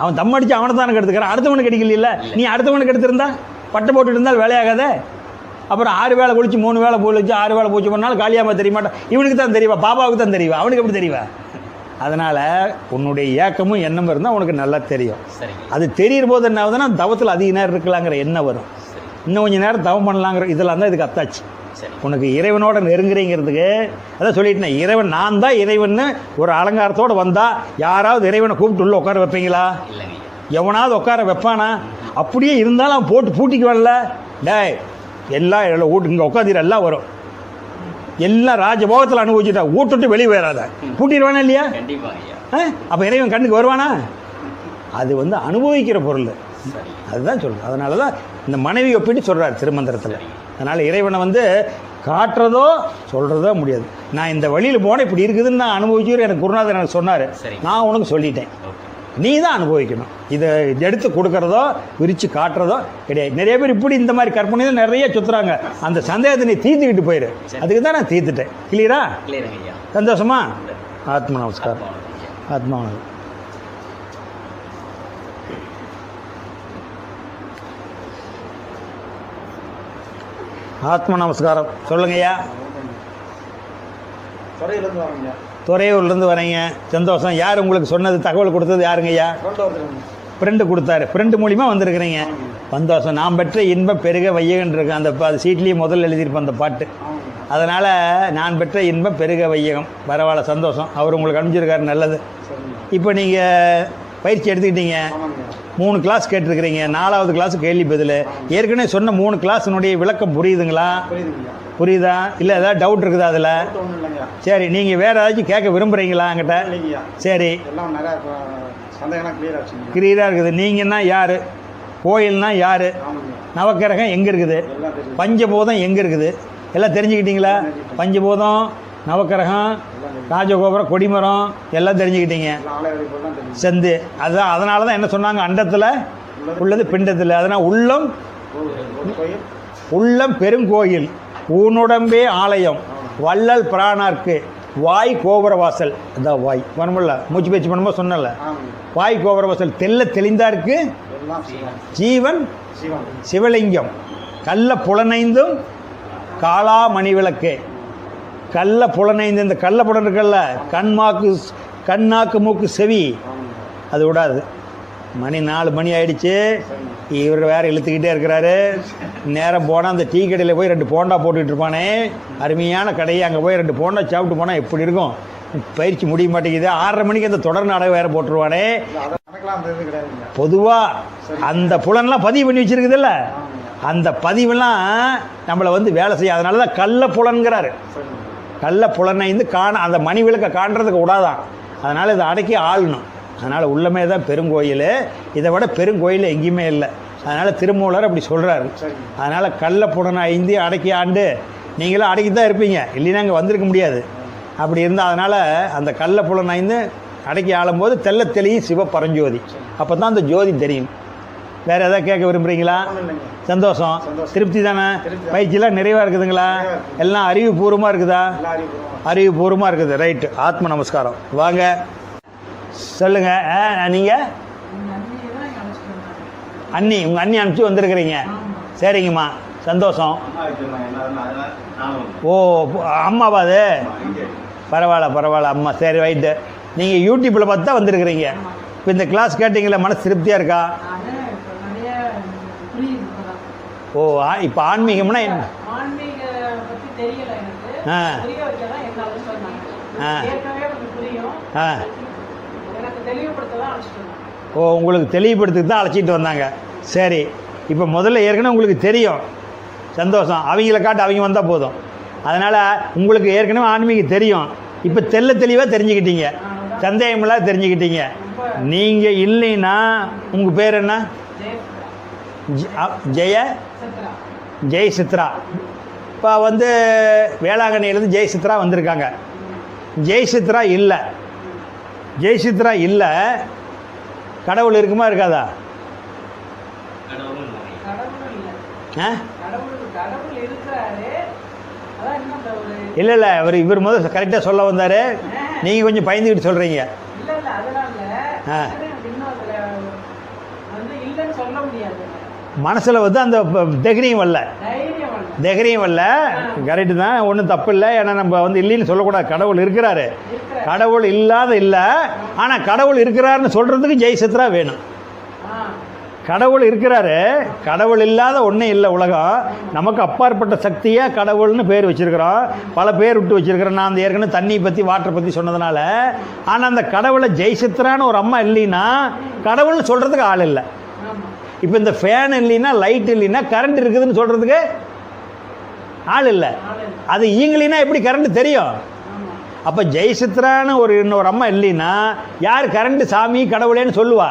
அவன் தம் அடித்து அவனை தானே கெடுத்துக்கிறான், அடுத்தவனுக்கு அடிக்கல. நீ அடுத்தவனுக்கு எடுத்திருந்தா பட்டை போட்டுட்டு இருந்தால் வேலையாகாதே. அப்புறம் 6 வேளை குளிச்சு 3 வேளை பூஜை 6 வேளை பூஜை பண்ணாலும் காளியாம்பா தெரிய மாட்டான். இவனுக்கு தான் தெரியவா, பாபாவுக்கு தான் தெரியவா, அவனுக்கு எப்படி தெரியவா? அதனால் உன்னுடைய ஏக்கமும் எண்ணமும் இருந்தால் உனக்கு நல்லா தெரியும். அது தெரியும் போது என்ன ஆகுதுன்னா, தவத்தில் அதிக நேரம் இருக்கலாங்கிற எண்ணம் வரும், இன்னும் கொஞ்சம் நேரம் தவம் பண்ணலாங்கிற இதெல்லாம் தான் இதுக்கு அத்தாச்சு. உனக்கு இறைவனோட நெருங்குறீங்கிறதுக்கு அதான் சொல்லிட்டேன். இறைவன் நான் தான் இறைவன்னு ஒரு அலங்காரத்தோடு வந்தால் யாராவது இறைவனை கூப்பிட்டு உள்ள உட்கார வைப்பீங்களா? எவனாவது உட்கார வைப்பானா? அப்படியே இருந்தாலும் அவன் போட்டு பூட்டிக்கு வரல, டேய் எல்லாம் வீட்டு இங்கே உட்காந்துற எல்லாம் வரும், எல்லாம் ராஜபோகத்தில் அனுபவிச்சுட்டா, வீட்டுட்டு வெளியே போயிடாத, பூட்டிடுவானா இல்லையா? அப்போ இறைவன் கண்ணுக்கு வருவானா? அது வந்து அனுபவிக்கிற பொருள், அதுதான் சொல்கிறேன். அதனால தான் இந்த மனைவி ஒப்பிட்டு சொல்கிறார் திருமந்திரத்தில். அதனால் இறைவனை வந்து காட்டுறதோ சொல்கிறதோ முடியாது. நான் இந்த வழியில் போனேன், இப்படி இருக்குதுன்னு நான் அனுபவிச்சு எனக்கு குருநாதர் எனக்கு சொன்னார், நான் உனக்கு சொல்லிட்டேன், நீ தான் அனுபவிக்கணும். இதை எடுத்து கொடுக்குறதோ விரித்து காட்டுறதோ கிடையாது. நிறைய பேர் இப்படி இந்த மாதிரி கற்பனை தான் நிறைய சுற்றுறாங்க. அந்த சந்தேகத்தை நீ தீர்த்துக்கிட்டு போயிரு, அதுக்கு தான் நான் தீர்த்துட்டேன். கிளியரா? சந்தோஷமா? ஆத்மா நமஸ்காரம். ஆத்மா வணக்கம். ஆத்மா நமஸ்காரம். சொல்லுங்கய்யா. துறையூர்லேருந்து வரீங்க, சந்தோஷம். யார் உங்களுக்கு சொன்னது, தகவல் கொடுத்தது யாருங்கய்யா? ஃப்ரெண்டு கொடுத்தாரு, ஃப்ரெண்டு மூலிமா வந்திருக்கிறீங்க, சந்தோஷம். நான் பெற்ற இன்பம் பெருக வையகன் இருக்கு, அந்த சீட்லேயே முதல்ல எழுதியிருப்பேன் அந்த பாட்டு. அதனால் நான் பெற்ற இன்பம் பெருக வையகம், பரவாயில்ல, சந்தோஷம். அவர் உங்களுக்கு அனுப்பிச்சிருக்காரு, நல்லது. இப்போ நீங்கள் பயிற்சி எடுத்துக்கிட்டீங்க, 3 கிளாஸ் கேட்டிருக்கிறீங்க, 4வது கிளாஸ் கேள்வி பதில். ஏற்கனவே சொன்ன 3 கிளாஸினுடைய விளக்கம் புரியுதுங்களா? புரியுதா? இல்லை ஏதாவது டவுட் இருக்குதா அதில்? ஒன்றும் இல்லைங்கய்யா. சரி, நீங்கள் வேறு ஏதாச்சும் கேட்க விரும்புகிறீங்களா என்கிட்ட? இல்லைங்கய்யா. சரி, எல்லாம் நிறையா சந்தேகம்லாம் கிளியர் ஆச்சுங்க. கிளியராக இருக்குது. நீங்கன்னா யார்? கோயில்னா யார்? ஆமாங்க. நவக்கிரகம் எங்கே இருக்குது? எல்லாம் தெரியும். பஞ்சபூதம் எங்கே இருக்குது? எல்லாம் தெரிஞ்சுக்கிட்டீங்களா? பஞ்சபூதம், நவக்கிரகம், ராஜகோபுரம், கொடிமரம் எல்லாம் தெரிஞ்சுக்கிட்டீங்க. எல்லாம் ஆலய தான் தெரியும். செந்து அதுதான். அதனால தான் என்ன சொன்னாங்க, அண்டத்தில் உள்ளது பிண்டத்தில். அதனால் உள்ளம் கோயில் உள்ளம் பெருங்கோயில், ஊனுடம்பே ஆலயம், வள்ளல் பிராணார்க்கு வாய் கோபுரவாசல். அதான் வாய் வரமுல்ல, மூச்சு பேச்சு பண்ணும்போது சொன்னல, ஆமாங்க. வாய் கோபுரவாசல். தெல்ல தெளிந்தார்க்கு எல்லாம் சிவம். ஜீவன் சிவம். சிவலிங்கம். கள்ள புலனைந்தும் காளாமணி விளக்கு. கள்ள புலனைந்து, இந்த கள்ள புலன் இருக்கல்ல, கண்ணாக்கு மூக்கு செவி, ஆமாங்க. அது விடாது. மணி 4 மணி ஆயிடுச்சு. இவர் வேறு இழுத்துக்கிட்டே இருக்கிறாரு. நேரம் போனால் அந்த டீ கடையில் போய் 2 போண்டா போட்டுக்கிட்டு இருப்பானே, அருமையான கடையை, அங்கே போய் 2 போண்டா சாப்பிட்டு போனால் எப்படி இருக்கும்? பயிற்சி முடிய மாட்டேங்குது. 6:30 மணிக்கு அந்த தொடர் நாடகம் வேறு போட்டுருவானே. அதை கணக்கெல்லாம் அந்த இது கிடையாதுங்க. பொதுவாக அந்த புலன்லாம் பதிவு பண்ணி வச்சுருக்குதுல்ல, அந்த பதிவெல்லாம் நம்மளை வந்து வேலை செய்ய. அதனால தான் கள்ள புலன்கிறாரு. கள்ள புலனை வந்து அந்த மணி விளக்கை காண்றதுக்கு விடாதான். அதனால் இதை அடக்கி ஆளணும். அதனால் உள்ளமே தான் பெருங்கோயில். இதை விட பெருங்கோயில் எங்கேயுமே இல்லை. அதனால் திருமூலர் அப்படி சொல்கிறாரு. அதனால் கள்ள புலனை ஐந்து அடக்கி ஆண்டு நீங்களும் அடக்கி தான் இருப்பீங்க, இல்லைன்னா அங்கே வந்திருக்க முடியாது. அப்படி இருந்தால் அதனால் அந்த கள்ள புலனை ஐந்து அடக்கி ஆளும்போது தெல்ல தெளியும் சிவ பரஞ்சோதி. அப்போ தான் அந்த ஜோதி தெரியும். வேறு எதாவது கேட்க விரும்புகிறீங்களா? சந்தோஷம். திருப்தி தானே? பயிற்சியெல்லாம் நிறைவாக இருக்குதுங்களா? எல்லாம் அறிவுபூர்வமாக இருக்குதா? அறிவுபூர்வமாக இருக்குது. ரைட்டு. ஆத்ம நமஸ்காரம். வாங்க சொல்லுங்கள். நீங்கள் அண்ணி, உங்கள் அண்ணி அனுப்பிச்சி வந்திருக்கிறீங்க. சரிங்கம்மா, சந்தோஷம். ஓ, அம்மாவா அது? பரவாயில்ல அம்மா. சரி, ரைட்டு. நீங்கள் யூடியூப்பில் பார்த்து தான் வந்திருக்கிறீங்க. இப்போ இந்த கிளாஸ் கேட்டிங்களா, மனசு திருப்தியாக இருக்கா? ஓ, இப்போ ஆன்மீகம்னா என்ன? ஆ ஆ ஆ ஓ, உங்களுக்கு தெளிவுபடுத்துக்கு தான் அழைச்சிட்டு வந்தாங்க. சரி, இப்போ முதல்ல ஏற்கனவே உங்களுக்கு தெரியும். சந்தோஷம். அவங்கள காட்டு அவங்க வந்தால் போதும். அதனால் உங்களுக்கு ஏற்கனவே ஆன்மீகம் தெரியும். இப்போ தெளிவாக தெரிஞ்சுக்கிட்டீங்க, சந்தேகமெல்லாம் தெரிஞ்சுக்கிட்டீங்க. நீங்கள் இல்லைன்னா உங்கள் பேர் என்ன? ஜெய் சித்ரா. இப்போ வந்து வேளாங்கண்ணியிலேருந்து ஜெய் சித்ரா வந்திருக்காங்க. ஜெய் சித்ரா இல்லை. கடவுள் இருக்குமா இருக்காதா? இல்லை இவர் முதல் கரெக்டாக சொல்ல வந்தார். நீங்கள் கொஞ்சம் பயந்துக்கிட்டு சொல்கிறீங்க. மனசில் வந்து அந்த தைரியம் வரல. கரெக்டு தான், ஒன்றும் தப்பு இல்லை. ஏன்னா நம்ம வந்து இல்லைன்னு சொல்லக்கூடாது. கடவுள் இருக்கிறாரு. கடவுள் இல்லாத இல்லை, ஆனால் கடவுள் இருக்கிறாருன்னு சொல்கிறதுக்கு ஜெய் சித்ரா வேணும். கடவுள் இருக்கிறாரு, கடவுள் இல்லாத ஒன்றும் இல்லை உலகம். நமக்கு அப்பாற்பட்ட சக்தியாக கடவுள்னு பேர் வச்சுருக்கிறோம். பல பேர் விட்டு வச்சுருக்கிறோம். நான் அந்த ஏற்கனவே தண்ணி பற்றி வாட்டரை பற்றி சொன்னதுனால. ஆனால் அந்த கடவுளை ஜெய் சித்ரான்னு ஒரு அம்மா இல்லைன்னா கடவுள்னு சொல்கிறதுக்கு ஆள் இல்லை. இப்போ இந்த ஃபேன் இல்லைன்னா, லைட் இல்லைன்னா, கரண்ட் இருக்குதுன்னு சொல்கிறதுக்கு ஆள் இல்லை. அது ஈங்கலினா எப்படி கரண்ட் தெரியும்? அப்போ ஜெய் சித்ரான்னு இன்னொரு அம்மா இல்லைன்னா யார் கரண்ட் சாமி கடவுளேன்னு சொல்லுவா?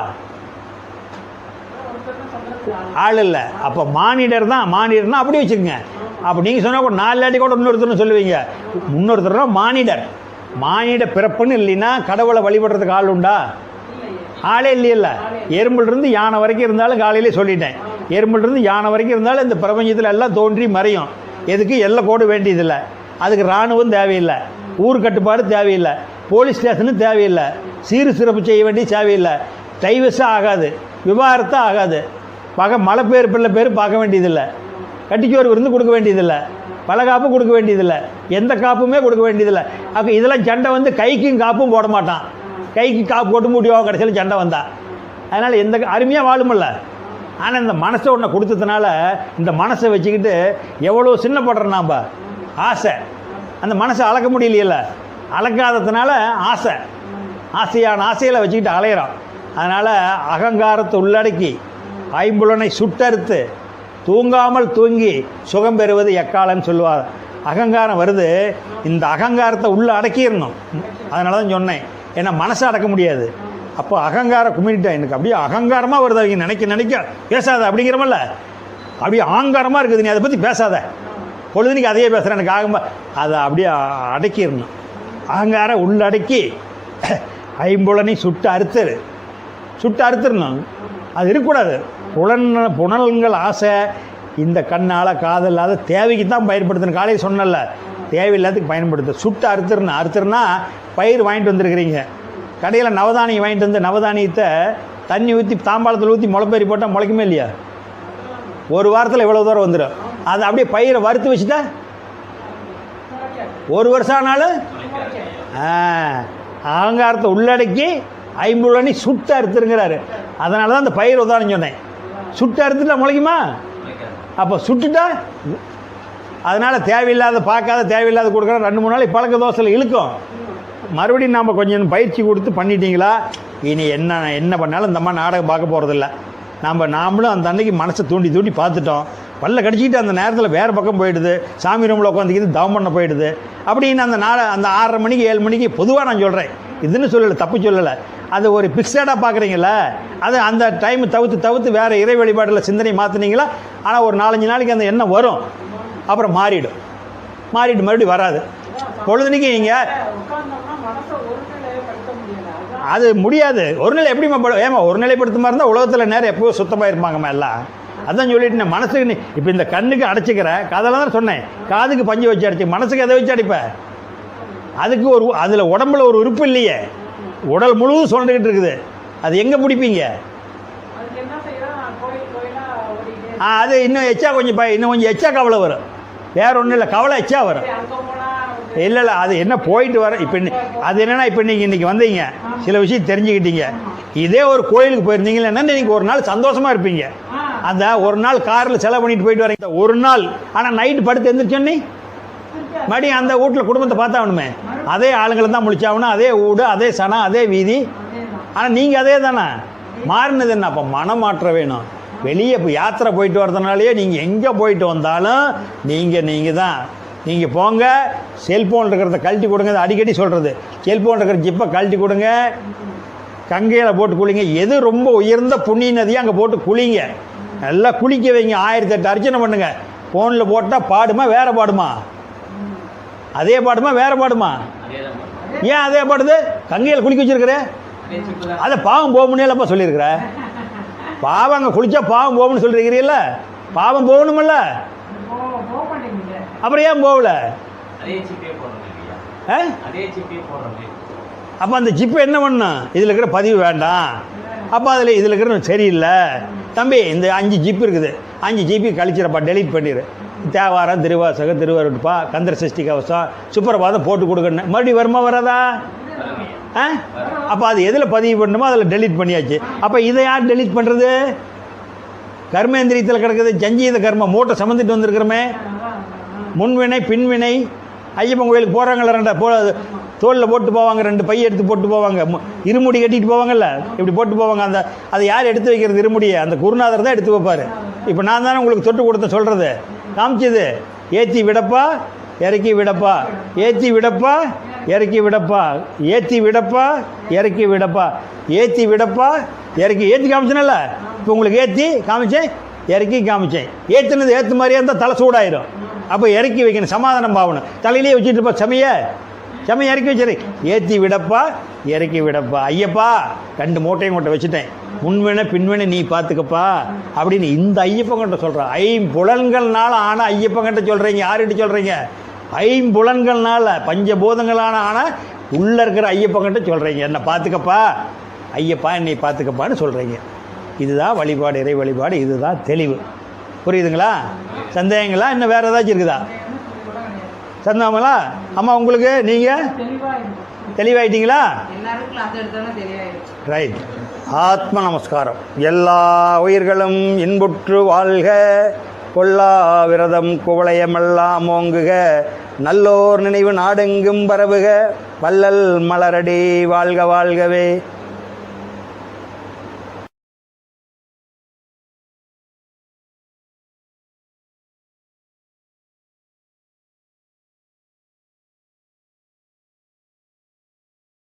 ஆள் இல்லை. அப்போ மானிடர் தான். மானிடர்னா அப்படி வச்சுக்கோங்க. அப்போ நீங்கள் சொன்னால் கூட 4 லாட்டி கூட இன்னொருத்தர்னு சொல்லுவீங்க. இன்னொருத்தர்னா மானிட பிறப்புன்னு இல்லைன்னா கடவுளை வழிபடுறதுக்கு ஆள் உண்டா? ஆளே இல்லையில்ல. எறும்புலேருந்து யானை வரைக்கும் இருந்தாலும் காலையிலே சொல்லிட்டேன். எறும்புலேருந்து யானை வரைக்கும் இருந்தாலும் இந்த பிரபஞ்சத்தில் எல்லாம் தோன்றி மறையும். எதுக்கு எல்லை கோடு வேண்டியதில்லை. அதுக்கு இராணுவம் தேவையில்லை, ஊர் கட்டுப்பாடு தேவையில்லை, போலீஸ் ஸ்டேஷனும் தேவையில்லை, சீரு சிறப்பு செய்ய வேண்டிய தேவையில்லை, டைவர்ஸும் ஆகாது, விவாகரத்தும் ஆகாது, மழை பேர் பிள்ளை பேர் பார்க்க வேண்டியதில்லை, கட்டிச்சோறு விருந்து கொடுக்க வேண்டியதில்லை, பலகாப்பு கொடுக்க வேண்டியதில்லை, எந்த காப்புமே கொடுக்க வேண்டியதில்லை. அப்போ இதெல்லாம் சண்டை வந்து கைக்கும் காப்பும் போட மாட்டான். கைக்கு காப்பு போட்டு முடியும் கடைசியில் சண்டை வந்தா. அதனால் எந்த அருமையாக வாழுமில்ல. ஆனால் இந்த மனசை ஒன்றை கொடுத்ததுனால இந்த மனசை வச்சுக்கிட்டு எவ்வளோ சின்னப்படுறோம் நாம். ஆசை, அந்த மனசை அளக்க முடியலையில்ல. அளக்காததுனால ஆசையான ஆசையில் வச்சுக்கிட்டு அலையிறோம். அதனால் அகங்காரத்தை உள்ளடக்கி ஐம்புலனை சுட்டறுத்து தூங்காமல் தூங்கி சுகம் பெறுவது எக்காலன்னு சொல்லுவார். அகங்காரம் வருது, இந்த அகங்காரத்தை உள்ளே அடக்கிடணும். அதனால தான் சொன்னேன், ஏன்னா மனசை அடக்க முடியாது. அப்போ அகங்காரம் குமிழிட்டேன், எனக்கு அப்படியே அகங்காரமாக வருது. அவங்க நினைக்க பேசாத அப்படிங்கிறமல்ல, அப்படியே ஆங்காரமாக இருக்குது, நீ அதை பற்றி பேசாத, பொழுதுனிக்கு அதையே பேசுகிறேன், எனக்கு ஆகும்பா அதை அப்படியே அடக்கிடணும். அகங்காரம் உள்ளடக்கி ஐம்புலனை சுட்டு அறுத்துடணும். அது இருக்கக்கூடாது. புலன்கள் ஆசை இந்த கண்ணால் காதல்லாத தேவைக்கு தான் பயன்படுத்தணும். காலையில் சொன்னல, தேவையில்லாததுக்கு பயன்படுத்த சுட்டு அறுத்துருனா பயிர் வாங்கிட்டு வந்துருக்கிறீங்க, கடையில் நவதானியம் வாங்கிட்டு வந்து நவதானியத்தை தண்ணி ஊற்றி தாம்பாளத்தில் ஊற்றி முளைப்பேறி போட்டால் முளைக்குமே இல்லையா? ஒரு வாரத்தில் இவ்வளோ தூரம் வந்துடும். அதை அப்படியே பயிரை வறுத்து வச்சுட்டா 1 வருஷம் ஆனாலும் அகங்காரத்தை உள்ளடக்கி ஐம்புலனி சுட்டு அறுத்துருங்கிறாரு. அதனால தான் அந்த பயிர் உதாரணம் சொன்னேன். சுட்டு அறுத்துட்டா முளைக்குமா? அப்போ சுட்டுட்டா அதனால் தேவையில்லாத பார்க்காத தேவையில்லாத கொடுக்குற 2-3 நாளைக்கு பழக்க தோசையில் இழுக்கும். மறுபடியும் நாம் கொஞ்சம் பயிற்சி கொடுத்து பண்ணிட்டீங்களா, இனி என்ன பண்ணாலும் இந்த மாதிரி நாடகம் பார்க்க போகிறதில்ல. நாமளும் அந்த அன்னைக்கு மனசை தூண்டி பார்த்துட்டோம், பல்ல கடிச்சிக்கிட்டு அந்த நேரத்தில் வேறு பக்கம் போயிடுது, சாமி ரூமில் உட்காந்துக்கிட்டு தவம் பண்ண போயிடுது. அப்படின்னு அந்த 6:30 மணிக்கு 7 மணிக்கு பொதுவாக நான் சொல்கிறேன், இதுன்னு சொல்லலை, தப்பு சொல்லலை. அது ஒரு பிக்சடாக பார்க்குறீங்கள, அது அந்த டைம் தவிர்த்து வேறு இறை வழிபாட்டில் சிந்தனை மாற்றினீங்களா, ஆனால் ஒரு 4-5 நாளைக்கு அந்த எண்ணம் வரும், அப்புறம் மாறிட்டு மறுபடியும் வராது. பொழுதுனிக்கு நீங்கள் அது முடியாது. ஒரு நிலை எப்படி ஏமா ஒரு நிலைப்படுத்த மாதிரி இருந்தால் உலகத்தில் நேரம் எப்போ சுத்தமாக இருப்பாங்கம்மா எல்லாம். அதான் சொல்லிட்டு மனசுக்கு இப்போ இந்த கண்ணுக்கு அடைச்சிக்கிற அதெல்லாம் தான் சொன்னேன், காதுக்கு பஞ்சு வச்சு அடிச்சு, மனசுக்கு எதை வச்சு அடிப்பேன்? அதுக்கு அதில் உடம்புல ஒரு உறுப்பு இல்லையே, உடல் முழுவதும் சொல்லிக்கிட்டு இருக்குது, அது எங்கே பிடிப்பீங்க? அது இன்னும் எச்சா கவலை வரும், வேற ஒன்றும் இல்லை, கவலை எச்சா வரும். இல்லை அது என்ன போயிட்டு வர. இப்போ அது என்னென்னா, இப்போ நீங்கள் இன்றைக்கி வந்தீங்க, சில விஷயம் தெரிஞ்சுக்கிட்டீங்க. இதே ஒரு கோயிலுக்கு போயிருந்தீங்கன்னா நீங்கள் ஒரு நாள் சந்தோஷமாக இருப்பீங்க. அந்த ஒரு நாள் காரில் செலவு பண்ணிட்டு போயிட்டு வரீங்க ஒரு நாள், ஆனால் நைட்டு படுத்து எழுந்திரிச்சோன்னே மறுபடியும் அந்த வீட்டில் குடும்பத்தை பார்த்தாகணுமே, அதே ஆளுங்களை தான் முழிச்சாகணும், அதே வீடு, அதே சனம், அதே வீதி. ஆனால் நீங்கள் அதே தானே, மாறினது என்ன? அப்போ மனம் மாற்ற வேணும். வெளியே இப்போ யாத்திரை போயிட்டு வரதுனாலேயே நீங்கள் எங்கே போயிட்டு வந்தாலும் நீங்கள் தான். நீங்கள் போங்க, செல்ஃபோன் இருக்கிறத கழட்டி கொடுங்க, அடிக்கடி சொல்கிறது, செல்ஃபோன் இருக்கிற ஜிப்பை கழட்டி கொடுங்க, கங்கையில் போட்டு குளிங்க. எது ரொம்ப உயர்ந்த புண்ணிய நதியை அங்கே போட்டு குளிங்க, நல்லா குளிக்க வைங்க, 1008 அர்ச்சனை பண்ணுங்க. ஃபோனில் போட்டால் பாடுமா வேற பாடுமா? அதே பாடுமா வேற பாடுமா? ஏன் அதே பாடுது? கங்கையில் குளிக்க வச்சிருக்கிற அதை பாவம் போகணும்னு சொல்லியிருக்கிற, பாவம் அங்கே குளிச்சா பாவம் போகணும்னு சொல்லியிருக்கிறீல்ல, பாவம் போகணுமில்ல, அப்புறம் ஏன் போகல? அப்போ அந்த ஜிப்பை என்ன பண்ணணும்? இதில் இருக்கிற பதிவு வேண்டாம், அப்போ அதில் இதில் இருக்கிற சரியில்லை தம்பி, இந்த 5 ஜிப்பு இருக்குது, 5 ஜிபி கழிச்சிடப்பா, டெலிட் பண்ணிடு. தேவாரம், திருவாசகம், திருவருட்பா, கந்தர் சஷ்டி கவசம், சுப்பிரபாதம் போட்டு கொடுக்கணும். மறுபடியும் வருமா வராதா? அப்போ அது எதில் பதிவு பண்ணணுமோ அதில் டெலிட் பண்ணியாச்சு. அப்போ இதை யார் டெலிட் பண்ணுறது? கர்மேந்திரியத்தில் கிடக்குது, ஜஞ்சீத கர்மம் மூட்டை சமந்துட்டு வந்திருக்கிறோமே. முன்வினை பின்வினை. ஐயப்பன் கோயிலுக்கு போகிறாங்கள, 2 தோளில் போட்டு போவாங்க, 2 பை எடுத்து போட்டு போவாங்க, இருமுடி கட்டிட்டு போவாங்கல்ல, இப்படி போட்டு போவாங்க. அதை யார் எடுத்து வைக்கிறது? இருமுடியை அந்த குருநாதர் தான் எடுத்து வைப்பார். இப்போ நான் தானே உங்களுக்கு தொட்டு கொடுத்த சொல்கிறது, காமிச்சது. ஏற்றி விடப்பா இறக்கி விடப்பா, ஏற்றி விடப்பா இறக்கி விடப்பா, ஏற்றி விடப்பா இறக்கி விடப்பா, ஏற்றி விடப்பா இறக்கி காமிச்சேனல்ல. இப்போ உங்களுக்கு ஏற்றி காமிச்சேன், இறக்கி காமிச்சேன். ஏற்றுனது ஏற்று மாதிரியே இருந்தால் தலை சூடாயிரும். அப்போ இறக்கி வைக்கணும், சமாதானம் பாவணும். தலையிலேயே வச்சுட்டு இருப்பா சமைய இறக்கி வச்சிரு. ஏற்றி விடப்பா இறக்கி விடப்பா, ஐயப்பா 2 மூட்டையும் கொண்ட வச்சுட்டேன், முன்வினை பின்வினை நீ பார்த்துக்கப்பா அப்படின்னு இந்த ஐயப்பங்கிட்ட சொல்கிறான். 5 புலன்கள்னால ஆனால் ஐயப்பங்கிட்ட சொல்கிறீங்க. யார்கிட்ட சொல்கிறீங்க? 5 புலன்கள்னால பஞ்சபூதங்களான ஆனால் உள்ளே இருக்கிற ஐயப்பங்கிட்ட சொல்கிறீங்க, என்னை பார்த்துக்கப்பா ஐயப்பா, என்னை பார்த்துக்கப்பான்னு சொல்கிறீங்க. இதுதான் வழிபாடு, இறை வழிபாடு, இதுதான் தெளிவு. புரியுதுங்களா? சந்தேகங்களா? இன்னும் வேறு ஏதாச்சும் இருக்குதா? சந்தேகங்களா? அம்மா உங்களுக்கு நீங்கள் தெளிவாயிட்டீங்களா? ரைட். ஆத்ம நமஸ்காரம். எல்லா உயிர்களும் இன்புற்று வாழ்க, கொல்லா விரதம் குவளையமெல்லாம் ஓங்குக, நல்லோர் நினைவு நாடெங்கும் பரவுக, வள்ளல் மலரடி வாழ்க வாழ்கவே.